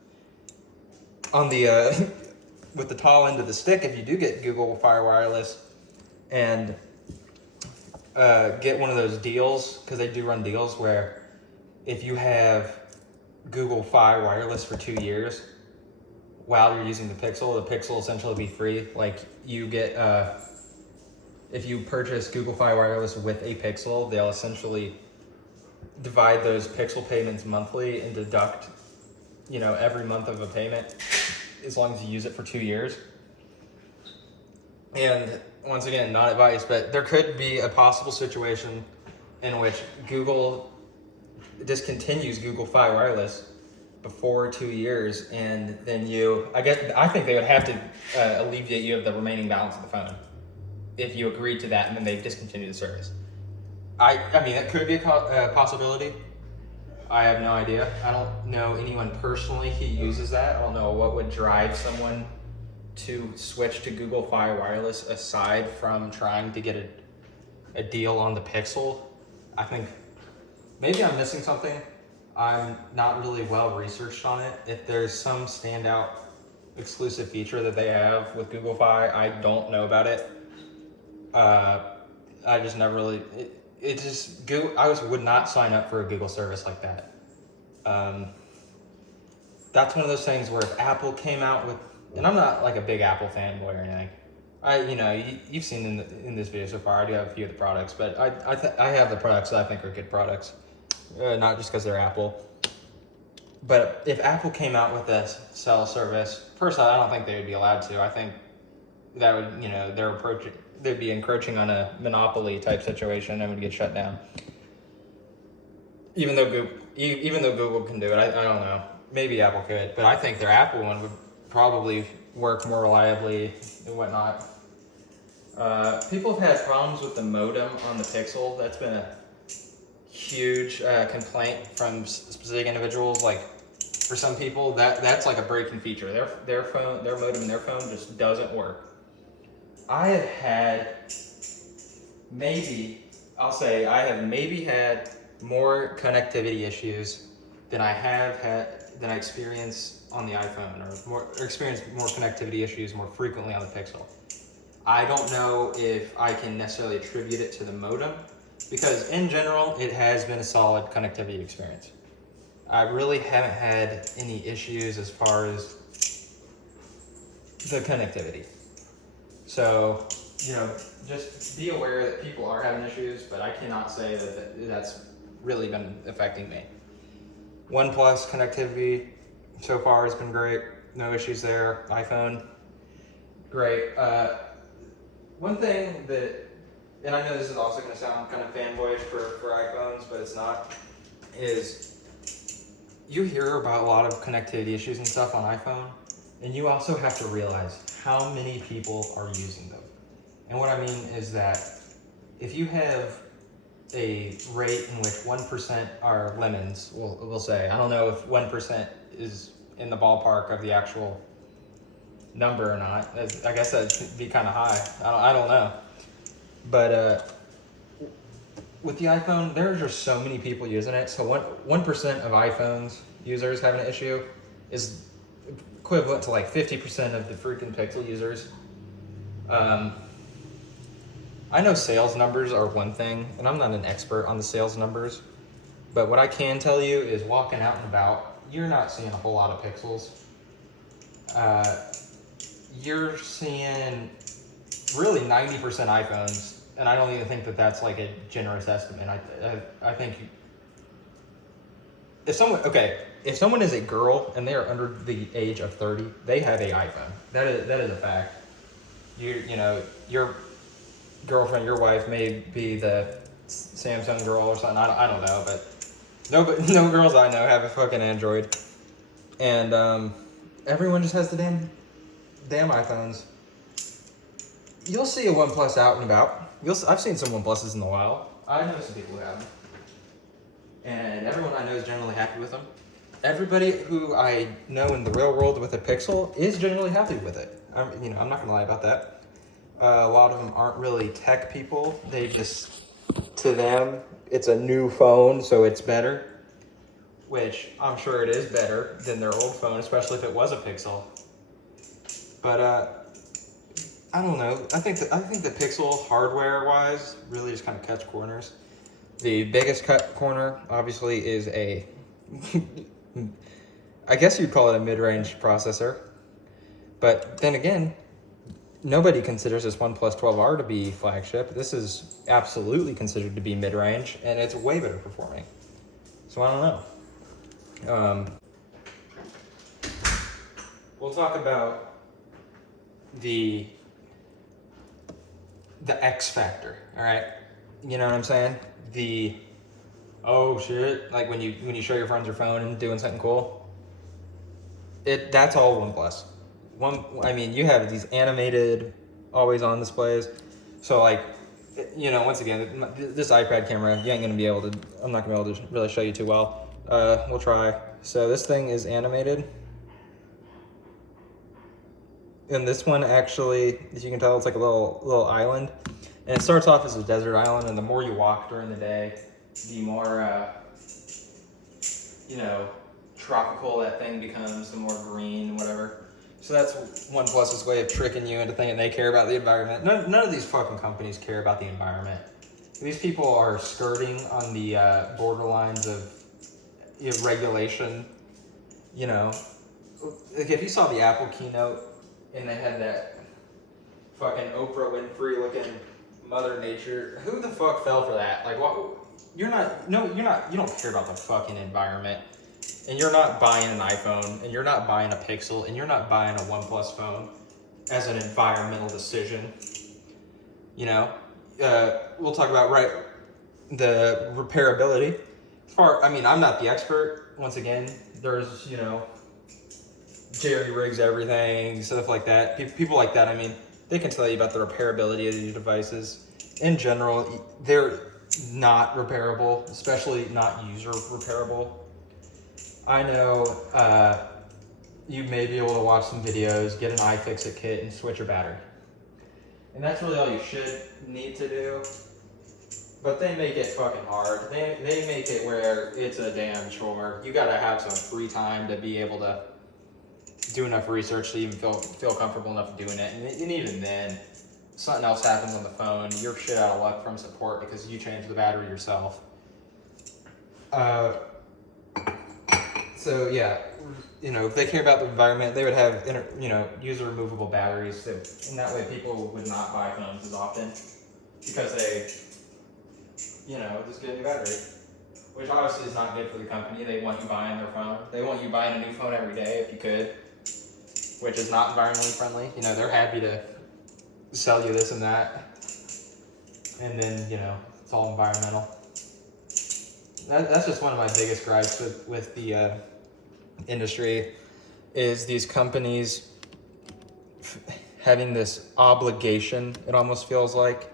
on the, with the tall end of the stick if you do get Google Fi Wireless and get one of those deals, because they do run deals where if you have Google Fi Wireless for 2 years while you're using the Pixel will essentially be free. Like you get, if you purchase Google Fi Wireless with a Pixel, they'll essentially divide those Pixel payments monthly and deduct, every month of a payment as long as you use it for 2 years. And once again, not advice, but there could be a possible situation in which Google discontinues Google Fi Wireless before 2 years, and then I think they would have to alleviate you of the remaining balance of the phone if you agreed to that, and then they discontinue the service. I mean, that could be a possibility. I have no idea. I don't know anyone personally who uses that. I don't know what would drive someone to switch to Google Fi Wireless aside from trying to get a deal on the Pixel. I think maybe I'm missing something. I'm not really well researched on it. If there's some standout exclusive feature that they have with Google Fi, I don't know about it. I just never really, I would not sign up for a Google service like that. That's one of those things where if Apple came out with, and I'm not like a big Apple fanboy or anything. You've seen in this video so far, I do have a few of the products, but I have the products that I think are good products, not just because they're Apple. But if Apple came out with a cell service, first I don't think they would be allowed to. I think that would, they'd be encroaching on a monopoly type situation and would get shut down. Even though Google can do it, I don't know. Maybe Apple could, but I think their Apple one would probably work more reliably and whatnot. People have had problems with the modem on the Pixel. That's been a huge complaint from specific individuals. Like for some people, that's like a breaking feature. Their modem in their phone just doesn't work. I have had maybe had more connectivity issues than I experience on the iPhone, or experience more connectivity issues more frequently on the Pixel. I don't know if I can necessarily attribute it to the modem, because in general, it has been a solid connectivity experience. I really haven't had any issues as far as the connectivity. So, you know, just be aware that people are having issues, but I cannot say that that's really been affecting me. OnePlus connectivity so far has been great. No issues there. iPhone, great. One thing that, and I know this is also going to sound kind of fanboyish for iPhones, but it's not, is you hear about a lot of connectivity issues and stuff on iPhone, and you also have to realize how many people are using them. And what I mean is that if you have a rate in which 1% are lemons, we'll say, I don't know if 1% is in the ballpark of the actual number or not. I guess that'd be kind of high. I don't know. But with the iPhone, there's just so many people using it. So 1% of iPhones users having an issue is equivalent to like 50% of the freaking Pixel users. I know sales numbers are one thing, and I'm not an expert on the sales numbers, but what I can tell you is walking out and about, you're not seeing a whole lot of Pixels. You're seeing really 90% iPhones, and I don't even think that that's like a generous estimate. I think if someone is a girl and they are under the age of 30, they have a iPhone. That is a fact. You know, your girlfriend, your wife may be the Samsung girl or something. I don't know, but no girls I know have a fucking Android, and everyone just has the damn iPhones. You'll see a OnePlus out and about. I've seen some OnePluses in the wild. I know some people who have them, and everyone I know is generally happy with them. Everybody who I know in the real world with a Pixel is generally happy with it. I'm not gonna lie about that. A lot of them aren't really tech people. They just, to them, it's a new phone, so it's better. Which I'm sure it is better than their old phone, especially if it was a Pixel. But I don't know. I think the Pixel hardware-wise really just kind of cuts corners. The biggest cut corner, obviously, is a, I guess you'd call it a mid-range processor. But then again, nobody considers this OnePlus 12r to be flagship. This is absolutely considered to be mid-range, and it's way better performing. So I don't know. We'll talk about the X factor. All right, you know what I'm saying? The oh shit, like when you show your friends your phone and doing something cool. That's all OnePlus. You have these animated, always on displays. So like, once again, this iPad camera, I'm not gonna be able to really show you too well. We'll try. So this thing is animated. And this one actually, as you can tell, it's like a little island. And it starts off as a desert island, and the more you walk during the day, the more, tropical that thing becomes, the more green, whatever. So that's OnePlus's way of tricking you into thinking they care about the environment. None of these fucking companies care about the environment. These people are skirting on the borderlines of regulation. Like if you saw the Apple keynote and they had that fucking Oprah Winfrey looking Mother Nature, who the fuck fell for that? Like, what? You don't care about the fucking environment. And you're not buying an iPhone, and you're not buying a Pixel, and you're not buying a OnePlus phone as an environmental decision. We'll talk about the repairability. I'm not the expert. Once again, there's jerry rigs everything, stuff like that. People like that. They can tell you about the repairability of these devices. In general, they're not repairable, especially not user repairable. I know you may be able to watch some videos, get an iFixit kit, and switch your battery. And that's really all you should need to do. But they make it fucking hard. They make it where it's a damn chore. You gotta have some free time to be able to do enough research to even feel comfortable enough doing it. And even then, something else happens on the phone, you're shit out of luck from support because you changed the battery yourself. So yeah, you know, if they care about the environment, they would have, you know, user removable batteries. So in that way, people would not buy phones as often because they, you know, just get a new battery, which obviously is not good for the company. They want you buying their phone. They want you buying a new phone every day if you could, which is not environmentally friendly. You know, they're happy to sell you this and that, and then, you know, it's all environmental. That's just one of my biggest gripes with the industry, is these companies having this obligation, it almost feels like,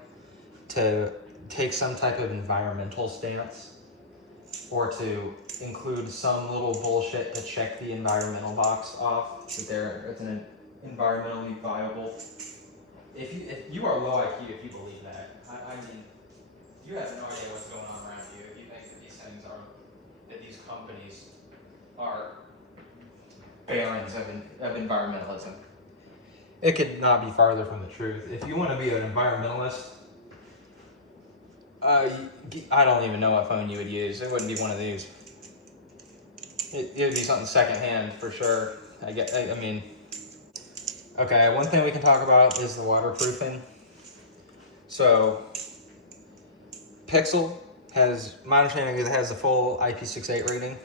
to take some type of environmental stance or to include some little bullshit to check the environmental box off that it's an environmentally viable. If you are low IQ if you believe that. I mean, you have no idea what's going on around you if you think that these things are, that these companies are barons of environmentalism. It could not be farther from the truth. If you want to be an environmentalist, I don't even know what phone you would use. It wouldn't be one of these. It would be something secondhand for sure. I mean, okay, one thing we can talk about is the waterproofing. So, Pixel has, my understanding is it has the full IP68 rating.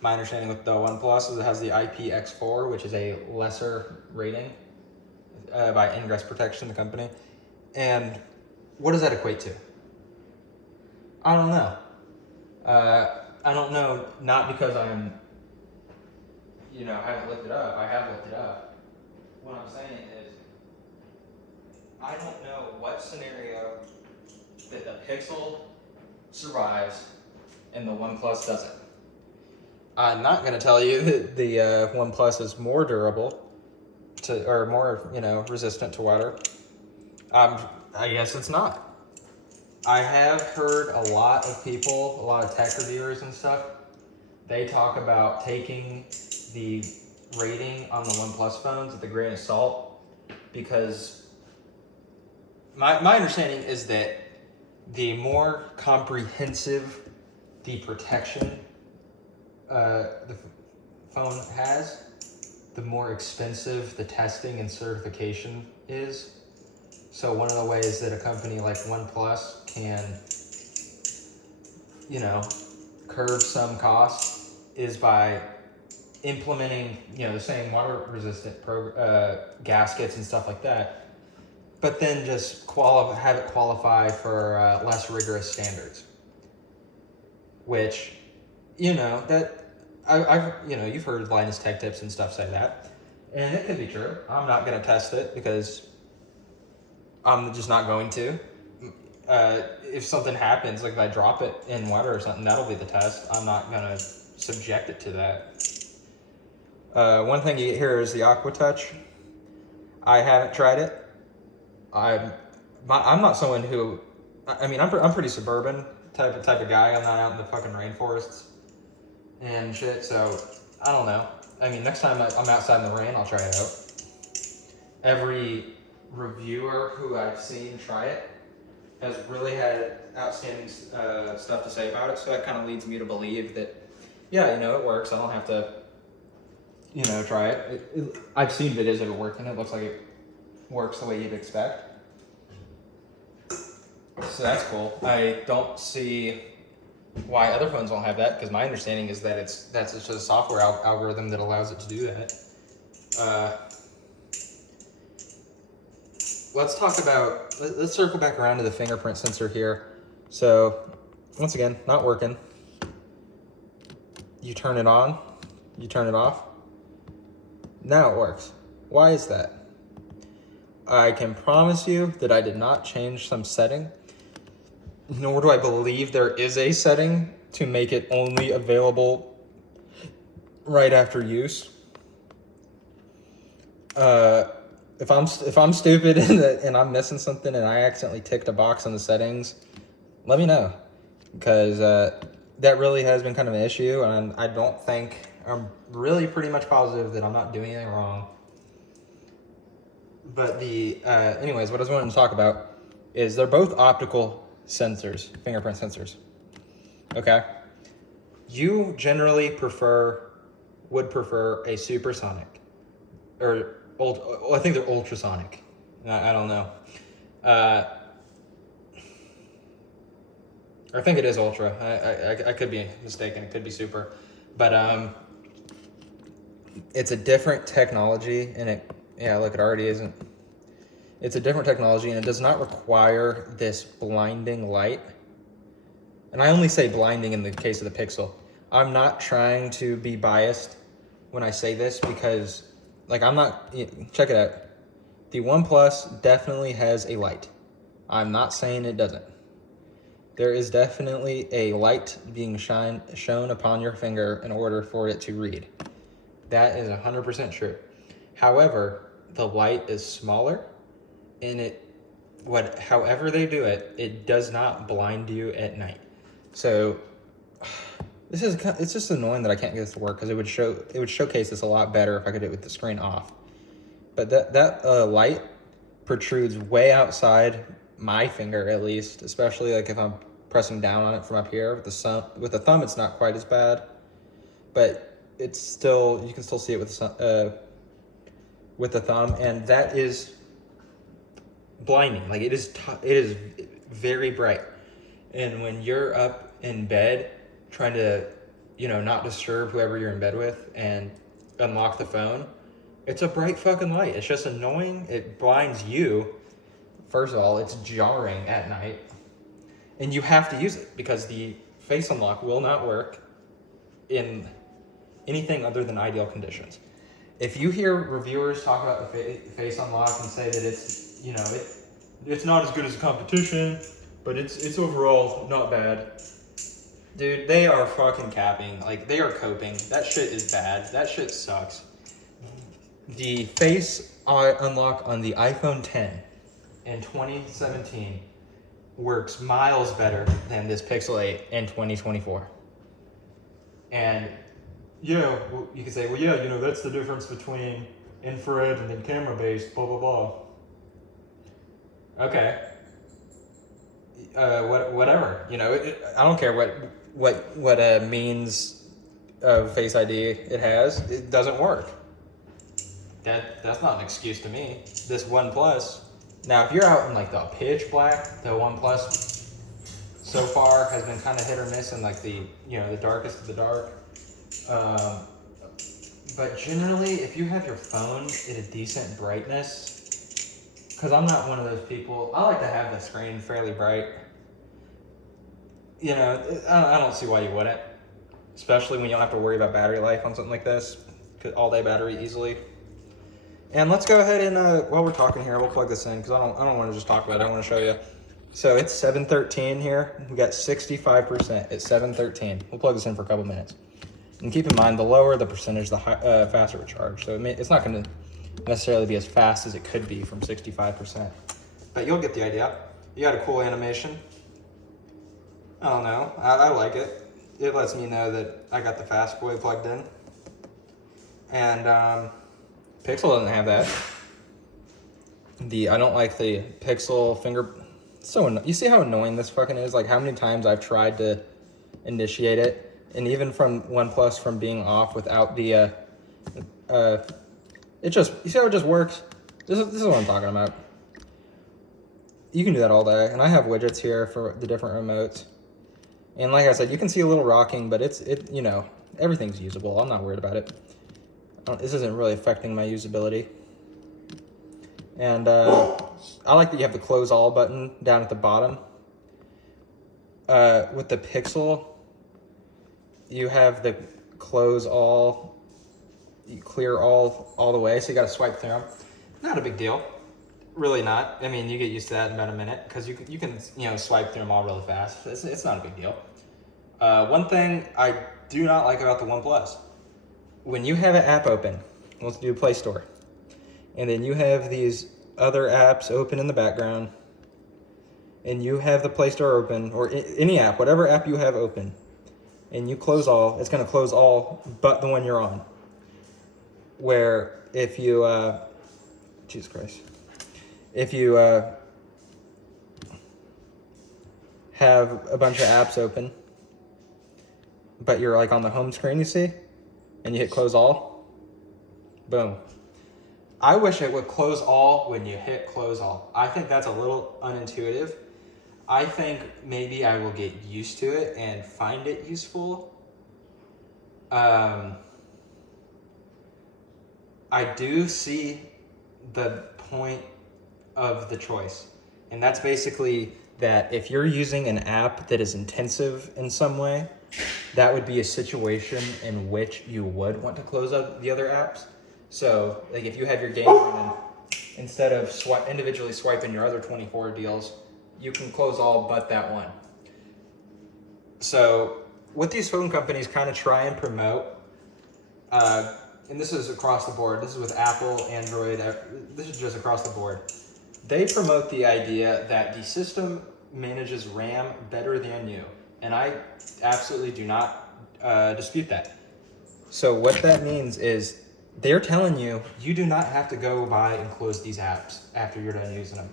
My understanding with the OnePlus is it has the IPX4, which is a lesser rating by Ingress Protection, the company. And what does that equate to? I don't know. I don't know, not because I'm, you know, haven't looked it up. I have looked it up. What I'm saying is, I don't know what scenario that the Pixel survives and the OnePlus doesn't. I'm not going to tell you that the OnePlus is more durable or more, you know, resistant to water. I guess it's not. I have heard a lot of people, a lot of tech reviewers and stuff, they talk about taking the rating on the OnePlus phones with a grain of salt, because my understanding is that the more comprehensive the protection the phone has, the more expensive the testing and certification is. So one of the ways that a company like OnePlus can, you know, curb some costs is by implementing, you know, the same water-resistant gaskets and stuff like that, but then just have it qualify for less rigorous standards. Which, you know, that I've you know, you've heard Linus Tech Tips and stuff say that, and it could be true. I'm not going to test it because I'm just not going to. If something happens, like if I drop it in water or something, that'll be the test. I'm not going to subject it to that. One thing you get here is the Aqua Touch. I haven't tried it. I'm not someone who, I mean, I'm pretty suburban type of guy. I'm not out in the fucking rainforests and shit, so I don't know. I mean, next time I'm outside in the rain, I'll try it out. Every reviewer who I've seen try it has really had outstanding stuff to say about it, so that kind of leads me to believe that, yeah, you know, it works. I don't have to, you know, try it. I've seen videos of it working. It looks like it works the way you'd expect. So that's cool. I don't see why other phones won't have that, because my understanding is that that's just a software algorithm that allows it to do that. Let's circle back around to the fingerprint sensor here. So once again, not working. You turn it on, you turn it off. Now it works. Why is that? I can promise you that I did not change some setting, nor do I believe there is a setting to make it only available right after use. If I'm stupid and I'm missing something and I accidentally ticked a box on the settings, let me know, because that really has been kind of an issue, and I'm really pretty much positive that I'm not doing anything wrong. But anyways, what I was wanting to talk about is they're both optical sensors, fingerprint sensors. Okay? You generally prefer would prefer a supersonic, or I think they're ultrasonic. I don't know. I think it is ultra. I could be mistaken. It could be super, but it's a different technology, and it already isn't. It's a different technology, and it does not require this blinding light. And I only say blinding in the case of the Pixel. I'm not trying to be biased when I say this because, like, I'm not. Check it out. The OnePlus definitely has a light. I'm not saying it doesn't. There is definitely a light being shown upon your finger in order for it to read. That is 100% true. However, the light is smaller, and however they do it, it does not blind you at night. So it's just annoying that I can't get this to work because it would showcase this a lot better if I could do it with the screen off. But that light protrudes way outside my finger, at least, especially like if I'm pressing down on it from up here. With the thumb, it's not quite as bad, but you can still see it with the thumb, and that is blinding. Like it is very bright. And when you're up in bed trying to, not disturb whoever you're in bed with and unlock the phone, it's a bright fucking light. It's just annoying. It blinds you. First of all, it's jarring at night. And you have to use it because the face unlock will not work in anything other than ideal conditions. If you hear reviewers talk about the face unlock and say that it's, it's not as good as the competition, but it's overall not bad. Dude, they are fucking capping. Like, they are coping. That shit is bad. That shit sucks. The face unlock on the iPhone 10 in 2017 works miles better than this Pixel 8 in 2024. And you can say, that's the difference between infrared and then camera-based, blah, blah, blah. Okay. Whatever. I don't care what means of Face ID it has. It doesn't work. That's not an excuse to me. This OnePlus. Now, if you're out in like the pitch black, the OnePlus so far has been kind of hit or miss in like the darkest of the dark. But generally, if you have your phone at a decent brightness, because I'm not one of those people, I like to have the screen fairly bright. I don't see why you wouldn't, especially when you don't have to worry about battery life on something like this, all-day battery easily. And let's go ahead and, while we're talking here, we'll plug this in because I don't want to just talk about it. I want to show you. So it's 713 here. We got 65% at 713. We'll plug this in for a couple minutes. And keep in mind, the lower the percentage, the faster it charge. So it's not going to necessarily be as fast as it could be from 65%. But you'll get the idea. You got a cool animation. I don't know. I like it. It lets me know that I got the Fast Boy plugged in. And Pixel doesn't have that. I don't like the Pixel finger. You see how annoying this fucking is? Like how many times I've tried to initiate it. And even from OnePlus from being off without the, you see how it just works? This is what I'm talking about. You can do that all day. And I have widgets here for the different remotes. And like I said, you can see a little rocking, but everything's usable. I'm not worried about it. This isn't really affecting my usability. And I like that you have the close all button down at the bottom. With the Pixel, you have the close all, you clear all the way, so you got to swipe through them. Not a big deal, really not. I mean, you get used to that in about a minute because you can swipe through them all really fast. It's not a big deal. One thing I do not like about the OnePlus, when you have an app open, let's do Play Store, and then you have these other apps open in the background, and you have the Play Store open, or any app, whatever app you have open, and you close all, it's going to close all but the one you're on. Where if you, Jesus Christ, if you have a bunch of apps open, but you're like on the home screen, you see, and you hit close all, boom. I wish it would close all when you hit close all. I think that's a little unintuitive. I think maybe I will get used to it and find it useful. I do see the point of the choice. And that's basically that if you're using an app that is intensive in some way, that would be a situation in which you would want to close up the other apps. So, like if you have your game running, instead of individually swiping your other 24 deals, you can close all but that one. So, what these phone companies kind of try and promote, and this is across the board, this is with Apple, Android, this is just across the board. They promote the idea that the system manages RAM better than you. And I absolutely do not dispute that. So what that means is they're telling you, you do not have to go by and close these apps after you're done using them.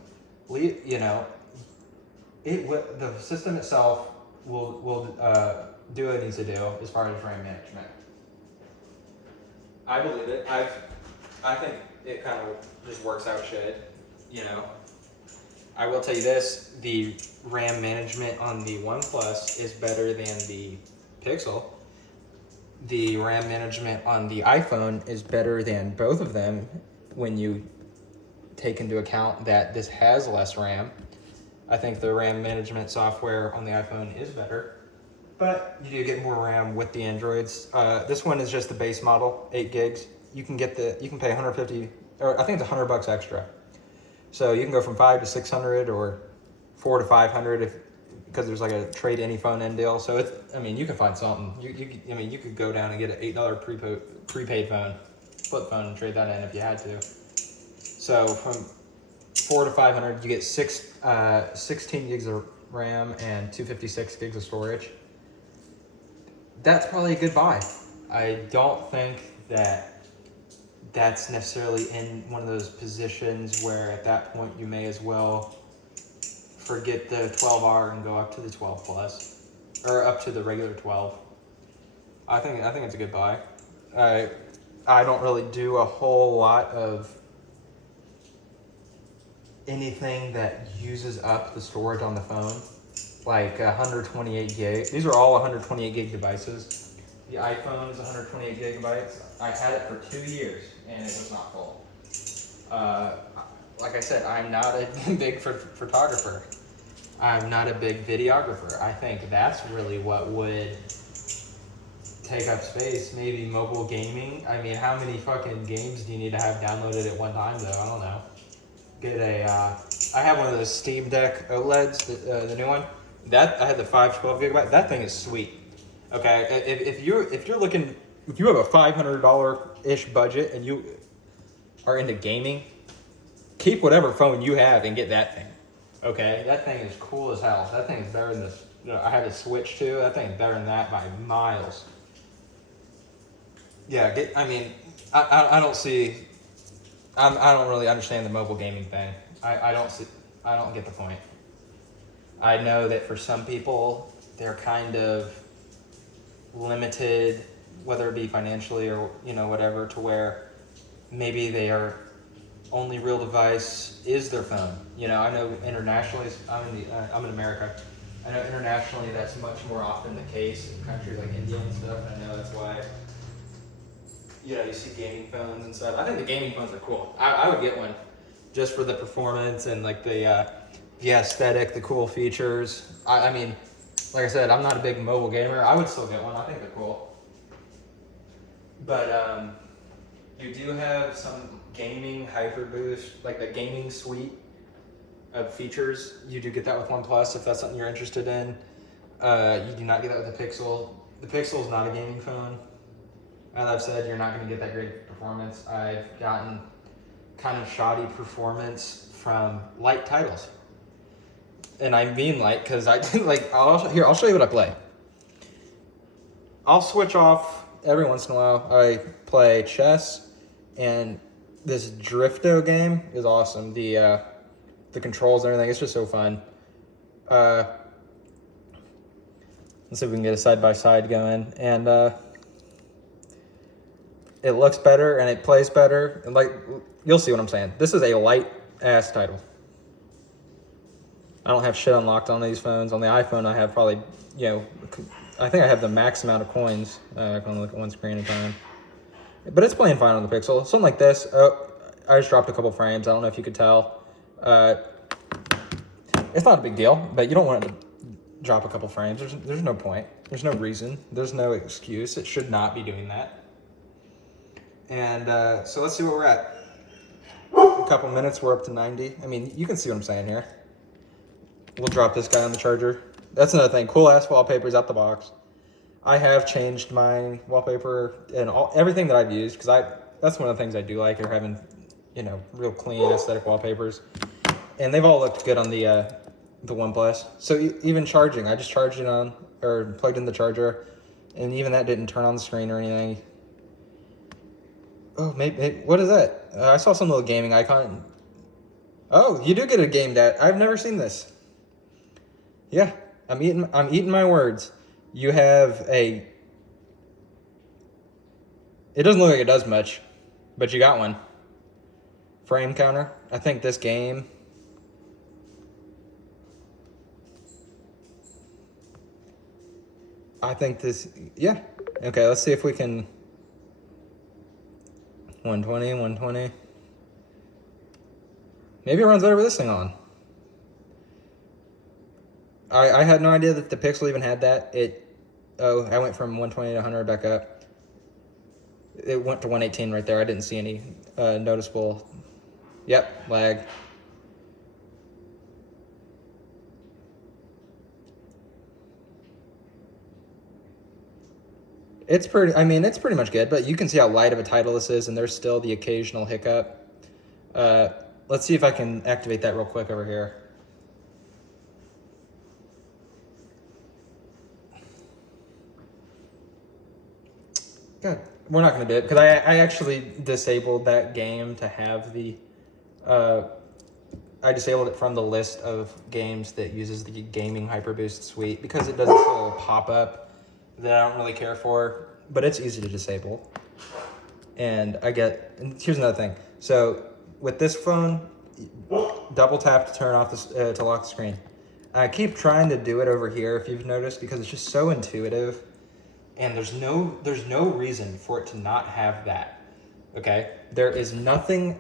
You know, the system itself will do what it needs to do as far as RAM management. I believe it. I think it kind of just works out shit, you know. I will tell you this, the RAM management on the OnePlus is better than the Pixel. The RAM management on the iPhone is better than both of them when you take into account that this has less RAM. I think the RAM management software on the iPhone is better, but you do get more RAM with the Androids. This one is just the base model, 8 gigs. You can pay 150, or I think it's $100 extra. So you can go from 5 to 600 or 4 to 500 because there's like a trade any phone in deal. So you can find something. You could go down and get an $8 prepaid phone, flip phone, and trade that in if you had to. So from 4 to 500, you get 16 gigs of RAM and 256 gigs of storage. That's probably a good buy. I don't think that's necessarily in one of those positions where at that point you may as well forget the 12R and go up to the 12 Plus or up to the regular 12. I think it's a good buy. I don't really do a whole lot of anything that uses up the storage on the phone, like 128 gig. These are all 128 gig devices. The iPhone is 128 gigabytes. I had it for 2 years and it was not full. Like I said, I'm not a big photographer. I'm not a big videographer. I think that's really what would take up space. Maybe mobile gaming. I mean, how many fucking games do you need to have downloaded at one time though? I don't know. I have one of those Steam Deck OLEDs, the new one. I had the 512 gigabyte. That thing is sweet. Okay, if you have a $500-ish budget and you are into gaming, keep whatever phone you have and get that thing. Okay, that thing is cool as hell. That thing is better than this. I had a Switch too. That thing is better than that by miles. Yeah, I don't really understand the mobile gaming thing. I don't get the point. I know that for some people, they're kind of limited, whether it be financially or whatever, to where maybe their only real device is their phone. I know internationally, I'm in America. I know internationally that's much more often the case in countries like India and stuff. I know that's why you see gaming phones and stuff. I think the gaming phones are cool. I would get one just for the performance and like the aesthetic, the cool features. I mean, like I said, I'm not a big mobile gamer. I would still get one. I think they're cool. But you do have some gaming hyper boost, like the gaming suite of features. You do get that with OnePlus if that's something you're interested in. You do not get that with the Pixel. The Pixel is not a gaming phone. As I've said, you're not going to get that great performance. I've gotten kind of shoddy performance from light titles. And I mean light because I'll show you what I play. I'll switch off every once in a while. I play chess, and this Drifto game is awesome. The controls and everything, it's just so fun. Let's see if we can get a side-by-side going. And it looks better and it plays better. And like, you'll see what I'm saying. This is a light ass title. I don't have shit unlocked on these phones. On the iPhone, I have probably, I think I have the max amount of coins. I can only look at one screen at a time. But it's playing fine on the Pixel. Something like this. I just dropped a couple frames. I don't know if you could tell. It's not a big deal, but you don't want it to drop a couple frames. There's no point. There's no reason. There's no excuse. It should not be doing that. And so let's see where we're at. A couple minutes, we're up to 90. I mean, you can see what I'm saying here. We'll drop this guy on the charger. That's another thing. Cool ass wallpapers out the box. I have changed my wallpaper and everything that I've used because that's one of the things I do like are having, real clean aesthetic wallpapers. And they've all looked good on the OnePlus. So even charging, I just charged it on or plugged in the charger, and even that didn't turn on the screen or anything. Oh, maybe what is that? I saw some little gaming icon. Oh, you do get a game dat. I've never seen this. Yeah, I'm eating my words. You have a. It doesn't look like it does much, but you got one. Frame counter. I think this game. I think this. Yeah. Okay, let's see if we can. 120, 120. Maybe it runs better with this thing on. I had no idea that the Pixel even had that. I went from 120 to 100 back up. It went to 118 right there. I didn't see any noticeable. Yep, lag. It's pretty much good, but you can see how light of a title this is, and there's still the occasional hiccup. Let's see if I can activate that real quick over here. God, we're not going to do it, because I actually disabled that game to have the... I disabled it from the list of games that uses the Gaming HyperBoost suite, because it does this little pop-up that I don't really care for, but it's easy to disable. And here's another thing. So with this phone, double tap to turn off to lock the screen. I keep trying to do it over here, if you've noticed, because it's just so intuitive, and there's no reason for it to not have that. Okay, there is nothing.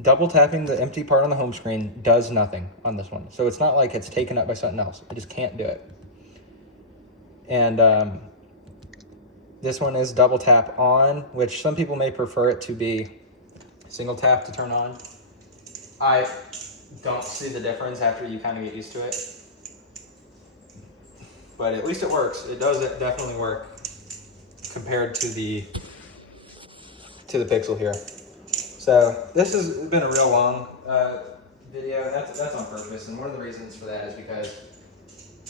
Double tapping the empty part on the home screen does nothing on this one, so it's not like it's taken up by something else. I just can't do it. And this one is double tap on, which some people may prefer it to be single tap to turn on. I don't see the difference after you kind of get used to it. But at least it works. It does definitely work compared to the Pixel here. So this has been a real long video, and that's on purpose. And one of the reasons for that is because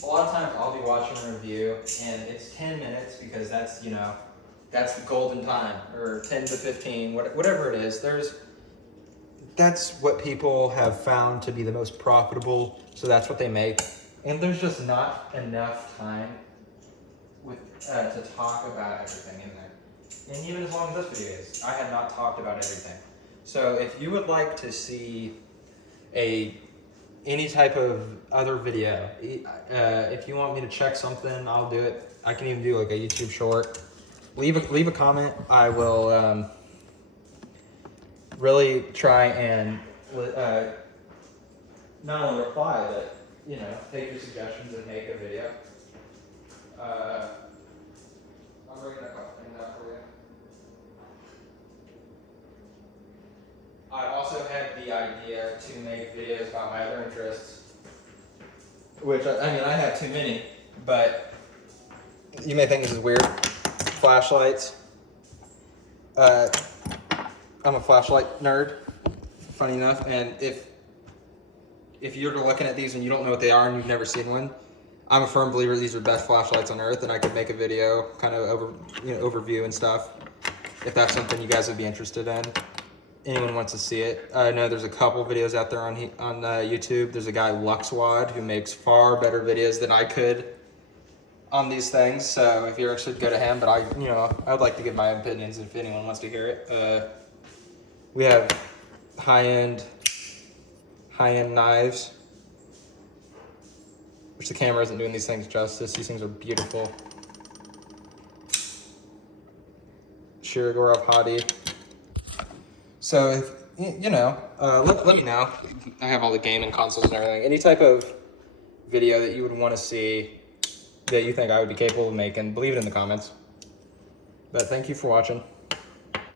a lot of times I'll be watching a review and it's 10 minutes because that's the golden time, or 10 to 15, whatever it is. That's what people have found to be the most profitable, so that's what they make. And there's just not enough time to talk about everything in there. And even as long as this video is, I have not talked about everything. So if you would like to see any type of other video, if you want me to check something, I'll do it. I can even do like a YouTube short. Leave a comment. I will really try and not only reply, but take your suggestions and make a video. I'm bringing a couple things out for you. I also had the idea to make videos about my other interests, which I have too many, but you may think this is weird. Flashlights. I'm a flashlight nerd, funny enough, and if you're looking at these and you don't know what they are and you've never seen one, I'm a firm believer these are the best flashlights on earth, and I could make a video kind of overview and stuff if that's something you guys would be interested in. Anyone wants to see it. I know there's a couple videos out there on YouTube. There's a guy, Luxwad, who makes far better videos than I could. on these things. So if you're interested, go to him. But I would like to give my opinions if anyone wants to hear it. We have high-end knives, which the camera isn't doing these things justice. These things are beautiful. Shirogorov Hadi. So if let me know. I have all the gaming consoles and everything. Any type of video that you would want to see that you think I would be capable of making, leave it in the comments. But thank you for watching.